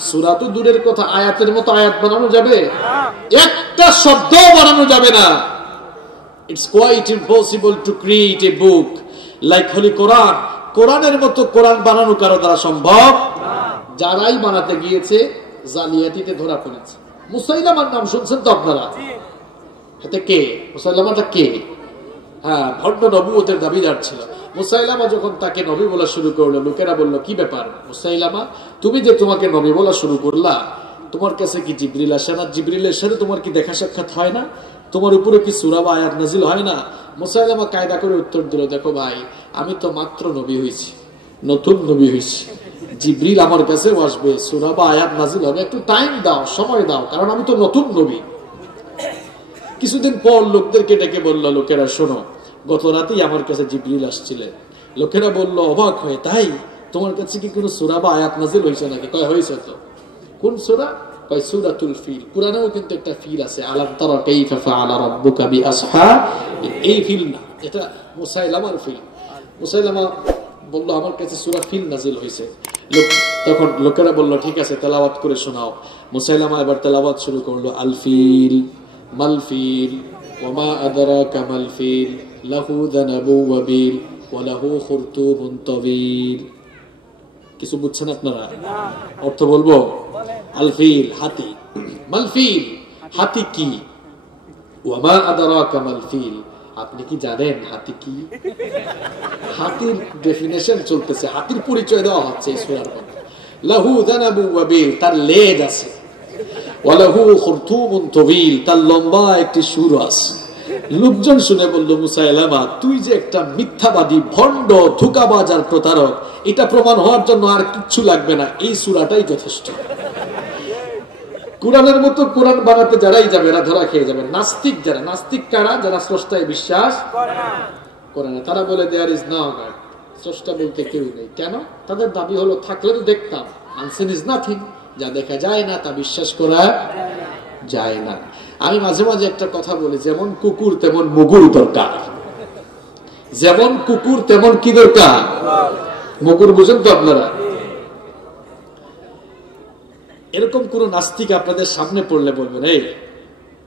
সূরা তো দূরের কথা, আয়াতের মতো আয়াত বানানো যাবে? একটা শব্দ বানানো যাবে না। It's quite impossible to create a book like Holy Quran. কোরআনের মতো কোরআন বানানো কারো দ্বারা সম্ভব? যারাই বানাতে গিয়েছে জালিয়াতিতে ধরা পড়েছে। মুসাইলামার নাম শুনছেন তো আপনারা? হাতে কে মুসাইলামাটা? কে? হ্যাঁ, ভণ্ড নবুয়তের দাবিদার ছিল। মুসাইলামা যখন তাকে নবী বলা শুরু করলো, লোকেরা বলল, কি ব্যাপার মুসাইলামা, তুমি যে তোমাকে নবী বলা শুরু করলা, তোমার কাছে কি জিবরিল আসে না? জিবরিলের সাথে তোমার কি দেখা সাক্ষাৎ হয় না? তোমার উপরে কি সূরা বা আয়াত নাজিল হয় না? মুসাইলামা কায়দা করে উত্তর দিল, দেখো ভাই, আমি তো মাত্র নবী হয়েছি, নতুন নবী হয়েছি, জিবরিল আমার কাছে আসবে, সূরা বা আয়াত নাজিল হবে, একটু টাইম দাও, সময় দাও, কারণ আমি তো নতুন নবী। কিছুদিন পর লোকদেরকে ডেকে বলল, লোকেরা শোনো, গত রাতেই আমার কাছে জিবরিল আসছিলেন। লোকেরা বলল অবাক হয়ে, তাই তোমার কাছে কি কোনো সূরা বা আয়াত নাজিল হয়েছে নাকি? কয় হয়েছে তো। কোন সূরা? কয় সূরাতুল ফিল। কুরআনেও কিন্তু একটা ফিল আছে, আলাম তারা কাইফা ফাআলা রাব্বুকা বিআসহাবিল। এই ফিল না, এটা মুসাইলামার ফিল। মুসাইলামা বলল আমার কাছে সূরা ফিল নাজিল হয়েছে। তখন লোকেরা বলল ঠিক আছে, তেলাওয়াত করে শোনাও। মুসাইলামা এবার তেলাওয়াত শুরু করলো, আল ফিল মালফিল ওয়ামা আদরাকা মালফিল লাহু যানাবু ওয়াবিল ওয়ালাহু খুরতুবুন তাবিল। কিছু বুঝছেন আপনারা? অর্থ বলবো? আলফিল হাতি, মালফিল হাতি কি, ওয়ামা আদরাকা মালফিল আপনি কি জানেন হাতি কি? হাতির ডেফিনেশন চলতেছে, হাতির পরিচয় দেওয়া হচ্ছে এই সূরার মধ্যে। লাহু যানাবু ওয়াবিল, তার লেজ আছে, ওয়ালাহু খুরতুবুন তাবিল, তার লম্বা একটি সুর আছে। লোকজন শুনে বলল, মুসাইলামা তুই যে একটা মিথ্যাবাদী, ভণ্ড, ধোঁকাবাজ আর প্রতারক, এটা প্রমাণ হওয়ার জন্য আর কিচ্ছু লাগবে না, এই সূরাটাই যথেষ্ট। কোরআনের মতো কোরআন বানাতে যারাই যাবে এরা ধরা খেয়ে যাবে। নাস্তিক যারা, নাস্তিক কারা? যারা স্রষ্টায় বিশ্বাস করে না। তারা বলে দেয়ার ইজ নো গড, স্রষ্টা বলতে কেউ নেই। কেন? তাদের দাবি হলো থাকলে তো দেখতাম। আনসিন ইজ নাথিং, যা দেখা যায় না তা বিশ্বাস করা যায় না। আমি মাঝে মাঝে একটা কথা বলি, যেমন কুকুর তেমন মুগুর দরকার। যেমন কুকুর তেমন কি দরকার? মুগুর। বুঝেন তো আপনারা? এরকম কোন নাস্তিক আপনাদের সামনে পড়লে বলবেন, এই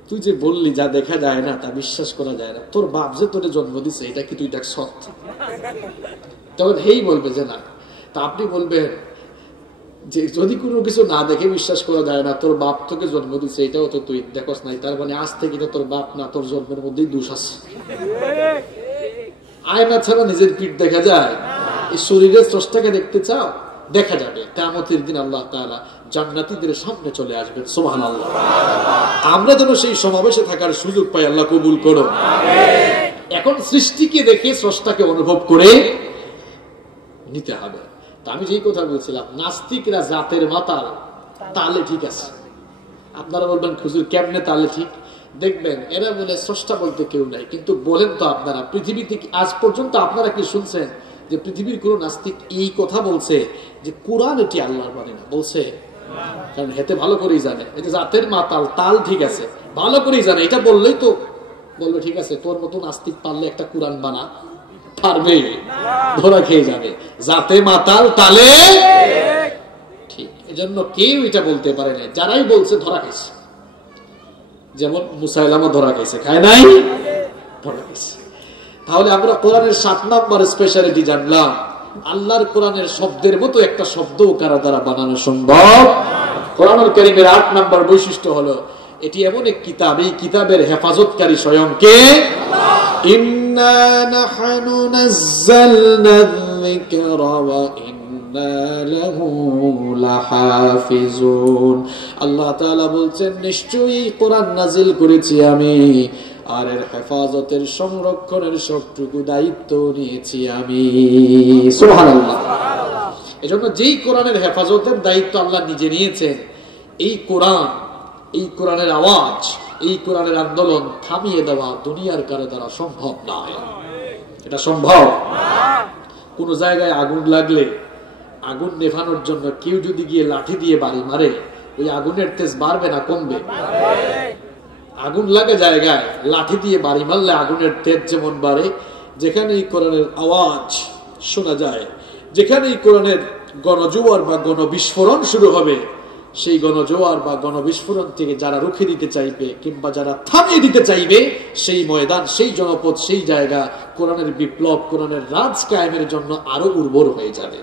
তুই যে বললি যা দেখা যায় না তা বিশ্বাস করা যায় না, তোর বাপ যে তোরে জন্ম দিছে এটা কি তুই দেখ সত্য? তখন হেই বলবে যে না। তা আপনি বলবেন যে যদি কোনো কিছু না দেখে বিশ্বাস করা যায় না, তোর বাপ তোকে জন্ম দিছে এটাও তো তুই দেখস নাই, তার মানে আজ থেকে তোর বাপ না, তোর জন্মের মধ্যেই দোষ আছে। আয়না ছাড়া নিজের পিঠ দেখা যায়? এই শরীরের স্রষ্টাকে দেখতে চাও? দেখা যাবে কিয়ামতের দিন আল্লাহ তাআলা জান্নাতীদের সামনে চলে আসবেন। সুবহানাল্লাহ। আমরা যেন সেই সমাবেশে থাকার সুযোগ পাই, আল্লাহ কবুল করো। এখন সৃষ্টিকে দেখে স্রষ্টাকে অনুভব করে নিতে হবে। তা আমি যেই কথা বলছিলাম, নাস্তিকরা জাতের মাতাল, তাহলে ঠিক আছে। আপনারা বলবেন হুজুর কেমনে তাহলে ঠিক? দেখবেন এরা বলে স্রষ্টা বলতে কেউ নাই, কিন্তু বলেন তো আপনারা পৃথিবীতে আজ পর্যন্ত আপনারা কি শুনছেন যে পৃথিবীর কোন নাস্তিক এই কথা বলছে যে কোরআন এটি আল্লাহর বাণী না? বলছে? কারণ হেতে ভালো করেই জানে এই যে জাতের মাতাল, তাল ঠিক আছে, ভালো করেই জানে। এটা বললেই তো বলবে ঠিক আছে, তোর মতো নাস্তিক পারলে একটা কোরআন বানা, পারবে? ধরা খেয়ে যাবে। জাতে মাতাল, তালে ঠিক। এজন্য কেউ এটা বলতে পারে না। যারাই বলছে ধরা খাইছে। যেমন মুসাইলামা ধরা খাইছে, খায় নাই? ধরা খাইছে। তাহলে আমরা কোরআনের 7 নম্বর স্পেশালিটি জানলাম, আল্লাহর কোরআনের শব্দের মতো একটা শব্দ কারো দ্বারা বানানো সম্ভব। কোরআনুল কারীমের 8 নম্বর বৈশিষ্ট্য হলো এটি এমন এক কিতাব, এই কিতাবের হেফাজতকারী স্বয়ং কে? ইন্না নাহনু নাযালনা যিকরা ওয়া ইন্না লাহু লাহাফিজুন। আল্লাহ তাআলা বলছেন নিশ্চয়ই কোরআন নাজিল করেছি আমি, আর এর হেফাজতের সংরক্ষণের সবটুকু দায়িত্ব নিয়েছি আমি। সুবহানাল্লাহ। এজন্য যেই কোরআনের হেফাজতের দায়িত্ব আল্লাহ নিজে নিয়েছেন, এই কোরআন, এই কোরআনের আওয়াজ, এই কোরআনের আন্দোলন থামিয়ে দেওয়া দুনিয়ার কারো দ্বারা সম্ভব নয়। এটা সম্ভব? কোন জায়গায় আগুন লাগলে আগুন নেভানোর জন্য কেউ যদি গিয়ে লাঠি দিয়ে বাড়ি মারে, ওই আগুনের তেজ বাড়বে না কমবে? আগুন লাগা জায়গায় লাঠি দিয়ে বাড়ি মারলে আগুনের তেজ যেমন বাড়ে, যেখানেই কোরআনের আওয়াজ শোনা যায়, যেখানেই কোরআনের গণজোয়ার বা গণবিস্ফোরণ শুরু হবে, সেই গণজোয়ার বা গণবিস্ফোরণ থেকে যারা রুখে দিতে চাইবে কিংবা যারা থামিয়ে দিতে চাইবে, সেই ময়দান, সেই জনপদ, সেই জায়গা কোরআনের বিপ্লব, কোরআনের রাজ কায়েমের জন্য আরো উর্বর হয়ে যাবে।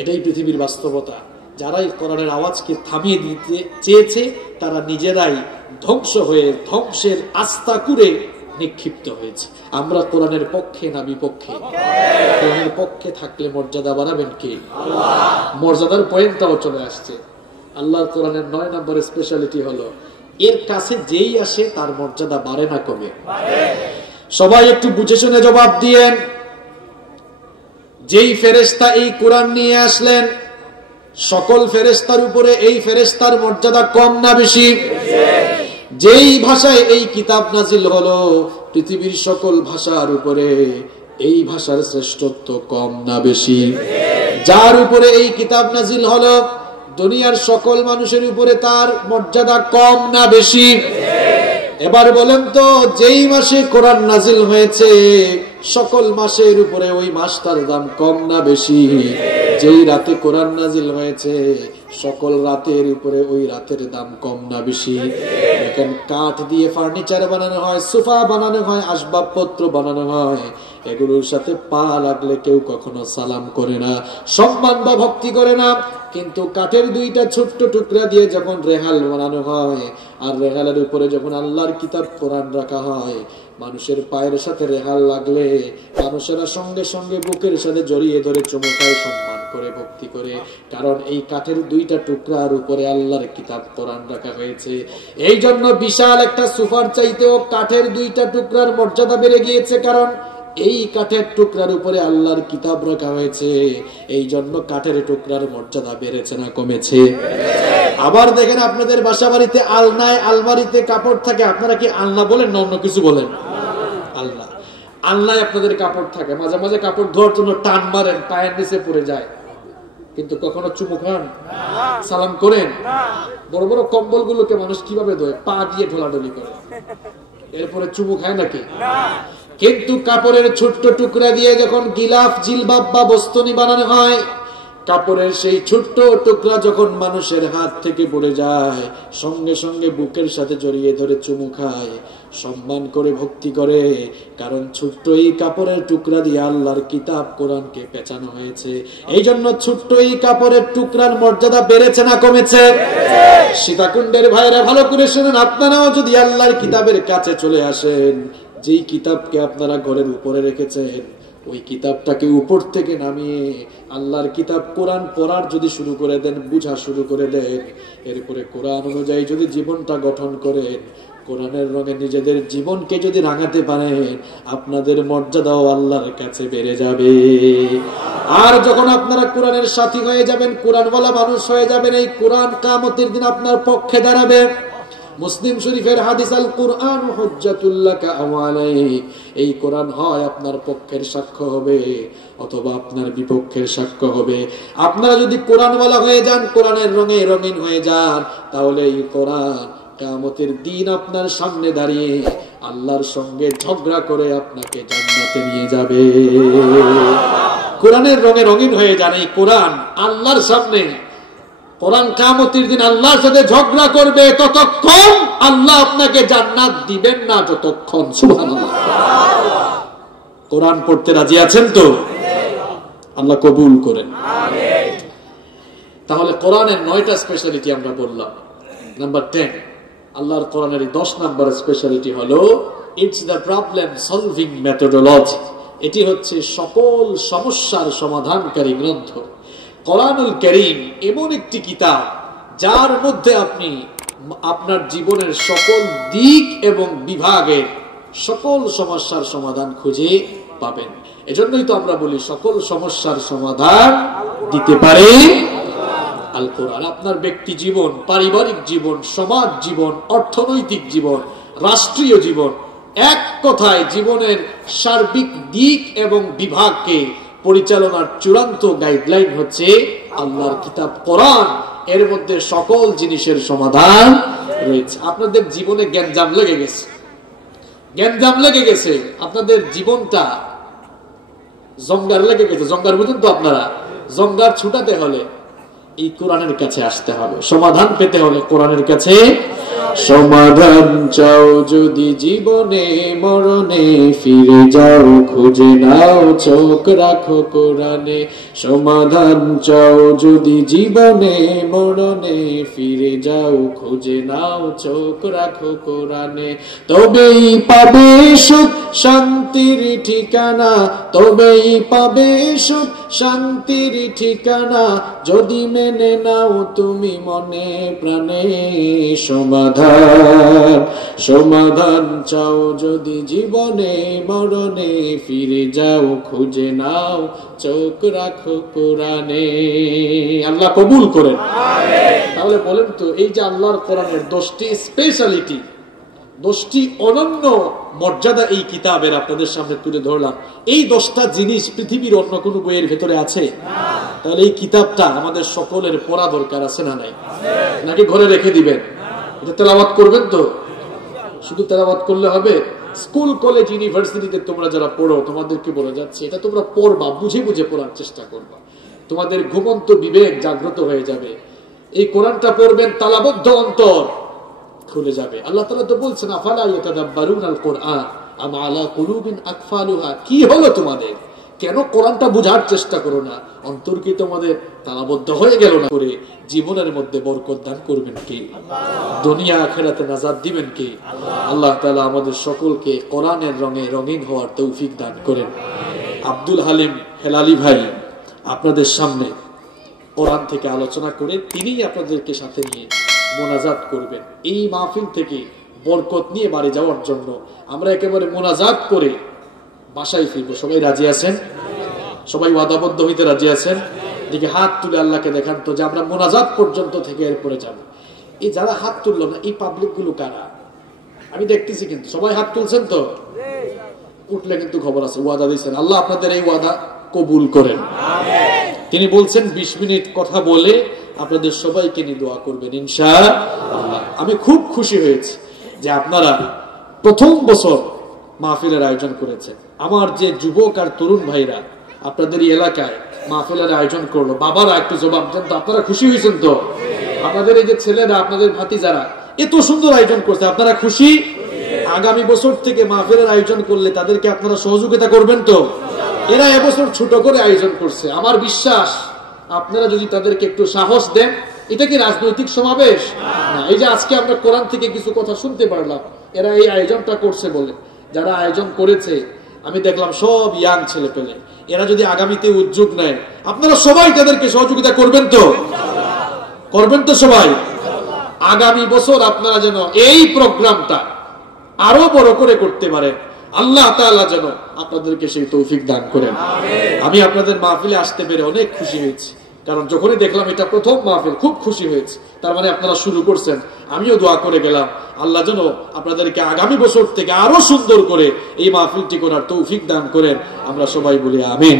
এটাই পৃথিবীর বাস্তবতা। যারাই কোরআনের আওয়াজকে থামিয়ে দিতে চেয়েছে, তারা নিজেরাই ধ্বংস হয়ে ধ্বংসের আস্থা করে নিক্ষিপ্ত হয়েছে। আমরা কোরআনের পক্ষে না বিপক্ষে? কোরআনের পক্ষে থাকলে মর্যাদা বাড়াবেন কে? মর্যাদার পয়েন্টটাও চলে আসছে। আল্লাহর কোরআনের 9 নম্বর স্পেশালিটি হলো, এর কাছে যেই আসে তার মর্যাদা বাড়ে না কমে? সবাই একটু বুঝে শুনে জবাব দিয়েন। যেই ফেরেশতা এই কোরআন নিয়ে আসলেন, সকল ফেরেশতার উপরে এই ফেরেশতার মর্যাদা কম না বেশি? যেই ভাষায় এই কিতাব নাজিল হলো, পৃথিবীর সকল ভাষার উপরে এই ভাষার শ্রেষ্ঠত্ব কম না বেশি? যার উপরে এই কিতাব নাজিল হলো, দুনিয়ার সকল মানুষের উপরে তার মর্যাদা কম না বেশি? এবার বলেন তো, যেই মাসে কোরআন নাজিল হয়েছে, সকল মাসের উপরে ওই মাসটার দাম কম না বেশি? যেই রাতে কোরআন নাজিল হয়েছে, সকল রাতের উপরে ওই রাতের দাম কম না বেশি? এখন কাঠ দিয়ে ফার্নিচার বানানো হয়, সোফা বানানো হয়, আসবাবপত্র বানানো হয়, এগুলোর সাথে পা লাগলে কেউ কখনো সালাম করে না, সম্মান বা ভক্তি করে না। কিন্তু কাঠের 2টা ছোট্ট টুকরা দিয়ে যখন রেহাল বানানো হয়, আর রেহালের উপরে যখন আল্লাহর কিতাব কোরআন রাখা হয়, মানুষের পায়ের সাথে রেহাল লাগলে মানুষেরা সঙ্গে সঙ্গে বুকের সাথে জড়িয়ে ধরে চুমু খায়, সম্মান করে, ভক্তি করে। কারণ এই কাঠের 2টা টুকরার উপরে আল্লাহর কিতাব কোরআন রাখা হয়েছে। এই জন্য বিশাল একটা সোফার চাইতেও কাঠের 2টা টুকরার মর্যাদা বেড়ে গিয়েছে, কারণ এই কাঠের টুকরার উপরে আল্লাহর কিতাব রাখা হয়েছে। এই জন্য কাঠের টুকরার মর্যাদা বেড়েছে না কমেছে? আবার দেখেন, আপনাদের বাসা বাড়িতে আলনায়, আলমারিতে কাপড় থাকে, আপনারা কি আলনা বলেন না অন্য কিছু বলেন? আলনা। আলনায় আপনাদের কাপড় থাকে, মাঝে মাঝে কাপড় ধোয়ার জন্য টান মারেন, পায়ের নিচে পড়ে যায়, কিন্তু কখনো চুমু খান, সালাম করেন? বড় বড় কম্বল গুলোকে মানুষ কিভাবে ধোয়? পা দিয়ে ঢোলাঢলি করে, এরপরে চুমু খায় নাকি? কিন্তু কাপড়ের ছোট্ট টুকরা দিয়ে যখন গিলাফ, জিলবাব বা বস্তুনি বানানো হয়, কাপড়ের সেই ছোট্ট টুকরা যখন মানুষের হাত থেকে পড়ে যায়, সঙ্গে সঙ্গে বুকের সাথে জড়িয়ে ধরে চুমু খায়, সম্মান করে, ভক্তি করে। কারণ ছোট্ট এই কাপড়ের টুকরা দিয়ে আল্লাহর কিতাব কোরআনকে পেঁচানো হয়েছে। এই জন্য ছোট্ট এই কাপড়ের টুকরার মর্যাদা বেড়েছে না কমেছে? সীতাকুণ্ডের ভাইরা ভালো করে শুনেন, আপনারাও যদি আল্লাহর কিতাবের কাছে চলে আসেন, যেই কিতাবকে আপনারা ঘরের উপরে রেখেছেন, ওই কিতাবটাকে উপর থেকে নামিয়ে আল্লাহর কিতাব কোরআন পড়ার যদি শুরু করে দেন, বুঝা শুরু করে দেন, এরপরে কোরআন অনুযায়ী যদি জীবনটা গঠন করেন, কোরআনের রঙে নিজেদের জীবনকে যদি রাঙাতে পারেন, আপনাদের মর্যাদাও আল্লাহর কাছে বেড়ে যাবে। আর যখন আপনারা কোরআনের সাথী হয়ে যাবেন, কোরআনওয়ালা মানুষ হয়ে যাবেন, এই কোরআন কিয়ামতের দিন আপনার পক্ষে দাঁড়াবে। মুসলিম শরীফের হাদিস, আল কুরআন হুজ্জাতুল লাকা আও আলাইক। এই কোরআন হয় আপনার পক্ষের সাক্ষ্য হবে অথবা আপনার বিপক্ষের সাক্ষ্য হবে। আপনারা যদি কোরআনওয়ালা হয়ে যান, কোরআনের রঙে রঙিন হয়ে যান, তাহলে এই কোরআন কিয়ামতের দিন আপনার সামনে দাঁড়িয়ে আল্লাহর সঙ্গে ঝগড়া করে আপনাকে জান্নাতে নিয়ে যাবে। কোরআনের রঙে রঙিন হয়ে যান, এই কোরআন আল্লাহর সামনে, কোরআন কিয়ামতের দিন আল্লাহর সাথে ঝগড়া করবে, ততক্ষণ আল্লাহ আপনাকে জান্নাত দিবেন না যতক্ষণ। সুবহানাল্লাহ। কোরআন পড়তে রাজি আছেন তো? আল্লাহ কবুল করেন। তাহলে কোরআনের 9টা স্পেশালিটি আমরা বললাম। নাম্বার 10, আল্লাহর কোরআনের 10 নম্বর স্পেশালিটি হলো, it's the problem solving methodology. এটি হচ্ছে সকল সমস্যার সমাধানকারী গ্রন্থ। কোরআনুল কারীম এমন একটি কিতাব যার মধ্যে আপনি আপনার জীবনের সকল দিক এবং বিভাগের সকল সমস্যার সমাধান খুঁজে পাবেন। এজন্যই তো আমরা বলি, সকল সমস্যার সমাধান দিতে পারে আল কোরআন। আপনার ব্যক্তি জীবন, পারিবারিক জীবন, সমাজ জীবন, অর্থনৈতিক জীবন, রাষ্ট্রীয় জীবন, এক কথায় জীবনের সার্বিক দিক এবং বিভাগকে পরিচালনার চূড়ান্ত গাইডলাইন হচ্ছে আল্লাহর কিতাব কোরআন। এর মধ্যে সকল জিনিসের সমাধান রয়েছে। আপনাদের জীবনে গ্যাঞ্জাম লেগে গেছে, আপনাদের জীবনটা জঙ্গার লেগে গেছে। জঙ্গার বুঝুন তো আপনারা, জঙ্গার ছুটাতে হলে এই কোরআনের কাছে আসতে হবে। সমাধান পেতে হলে কোরআনের কাছে। সমাধান চাও যদি জীবনে মরণে, ফিরে যাও খুঁজে নাও চোখ রাখো কোরআনে। সমাধান চাও যদি জীবনে মরণে, ফিরে যাও খুঁজে নাও চোখ রাখো কোরআনে। তবেই পাবে সুখ শান্তির ঠিকানা, তবেই পাবে সুখ শান্তির ঠিকানা, যদি মেনে নাও তুমি মনে প্রাণে। সমাধান চাও যদি জীবনে মরণে, ফিরে যাও খুঁজে নাও চোখ রাখো কোরআনে। আল্লাহ কবুল করেন। তাহলে বলেন তো, এই যে আল্লাহর কোরআনের 10টি স্পেশালিটি, 10টি অনন্য মর্যাদা এই কিতাবের আপনাদের সামনে তুলে ধরলাম, এই 10টা জিনিস পৃথিবীর অন্য কোনো বইয়ের ভেতরে আছে? তাহলে এই কিতাবটা আমাদের সকলের পড়া দরকার আছে না নাই? নাকি ঘরে রেখে দিবেন? এটা তেলাওয়াত করবেন তো? শুধু তেলাওয়াত করলে হবে? স্কুল কলেজ ইউনিভার্সিটিতে তোমরা যারা পড়ো, তোমাদেরকে বলে যাচ্ছে, এটা তোমরা পড়বা, বুঝে বুঝে পড়ার চেষ্টা করবা। তোমাদের ঘুমন্ত বিবেক জাগ্রত হয়ে যাবে। এই কোরআনটা পড়বেন, তালাবদ্ধ অন্তর খুলে যাবে। আল্লাহ তাআলা তো বলছেন, আফালা ইয়াতাদাব্বারুনাল কুরআন আম আলা কুলুবিন আকফালুহা। কি হলো তোমাদের? কেন কোরআনটা বোঝার চেষ্টা করো না? অন্তর কি তোমাদের তালাবদ্ধ হয়ে গেল না? করে জীবনের মধ্যে বরকত দান করবেন কে? দুনিয়া আখিরাতে নাজাত দিবেন কে? আল্লাহ তাআলা আমাদের সকলকে কোরআনের রঙে রঙিন হওয়ার তৌফিক দান করেন। আব্দুল হালিম হেলালি ভাই আপনাদের সামনে কোরআন থেকে আলোচনা করে তিনিই আপনাদেরকে সাথে নিয়ে মোনাজাত করবেন। এই মাহফিল থেকে বরকত নিয়ে বাড়ি যাওয়ার জন্য আমরা একেবারে মোনাজাত করে বাসায় ফিরবো। সবাই রাজি আছেন? সবাই ওয়াদাবদ্ধ হইতে রাজি আছেন? দেখি হাত তুলে আল্লাহকে দেখান তো যে আমরা মোনাজাত পর্যন্ত থেকে এরপরে যাব। এই যারা হাত তুললো না, এই পাবলিক গুলো কারা? আমি দেখতেছি কিন্তু সবাই হাত তুলছেন তো? উঠলে কিন্তু খবর আছে, ওয়াদা দিয়েছেন। আল্লাহ আপনাদের এই ওয়াদা কবুল করেন। তিনি বলছেন 20 মিনিট কথা বলে আপনাদের সবাইকে নিয়ে দোয়া করবেন ইনশাআল্লাহ। আমি খুব খুশি হয়েছি যে আপনারা প্রথম বছর মাহফিলের আয়োজন করেছেন। আমার যে যুবক আর তরুণ ভাইরা আপনাদের এলাকায় মাহফিলের আয়োজন করলো, বাবারা একটু জবাব দেন তো, আপনারা খুশি হয়েছেন তো? আপনাদের এই যে ছেলেরা, আপনাদের ভাতিজারা এত সুন্দর আয়োজন করছে, আপনারা খুশি? আগামী বছর থেকে মাহফিলের আয়োজন করলে তাদেরকে আপনারা সহযোগিতা করবেন তো? এরা এবছর ছোট করে আয়োজন করছে, আমার বিশ্বাস আপনারা যদি তাদেরকে একটু সাহস দেন। এটা কি রাজনৈতিক সমাবেশ না? এই যে আজকে আমরা কোরআন থেকে কিছু কথা শুনতে পারলাম, এরা এই আয়োজনটা করছে বলে। যারা আয়োজন করেছে আমি দেখলাম সব ইয়াং ছেলে পেলে, এরা যদি আগামীতে উদ্যোগ নেয়, আপনারা সবাই তাদেরকে সহযোগিতা করবেন তো? করবেন তো সবাই? আগামী বছর আপনারা যেন এই প্রোগ্রামটা আরো বড় করে করতে পারেন। আল্লাহ তাআলা যেন আপনাদেরকে সেই তৌফিক দান করেন। আমি আপনাদের মাহফিলে আসতে পেরে অনেক খুশি হয়েছি, কারণ যখনই দেখলাম এটা প্রথম মাহফিল, খুব খুশি হয়েছে। তার মানে আপনারা শুরু করছেন। আমিও দোয়া করে গেলাম আল্লাহ যেন আপনাদেরকে আগামী বছর থেকে আরো সুন্দর করে এই মাহফিলটি করার তৌফিক দান করেন। আমরা সবাই বলি আমিন।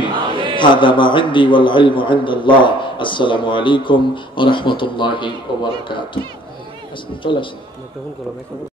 হাদা মা ইনদি ওয়াল ইলমু ইনদাল্লাহ। আসসালামু আলাইকুম ওয়া রাহমাতুল্লাহি ওয়া বারাকাতুহু। চলে আসুন।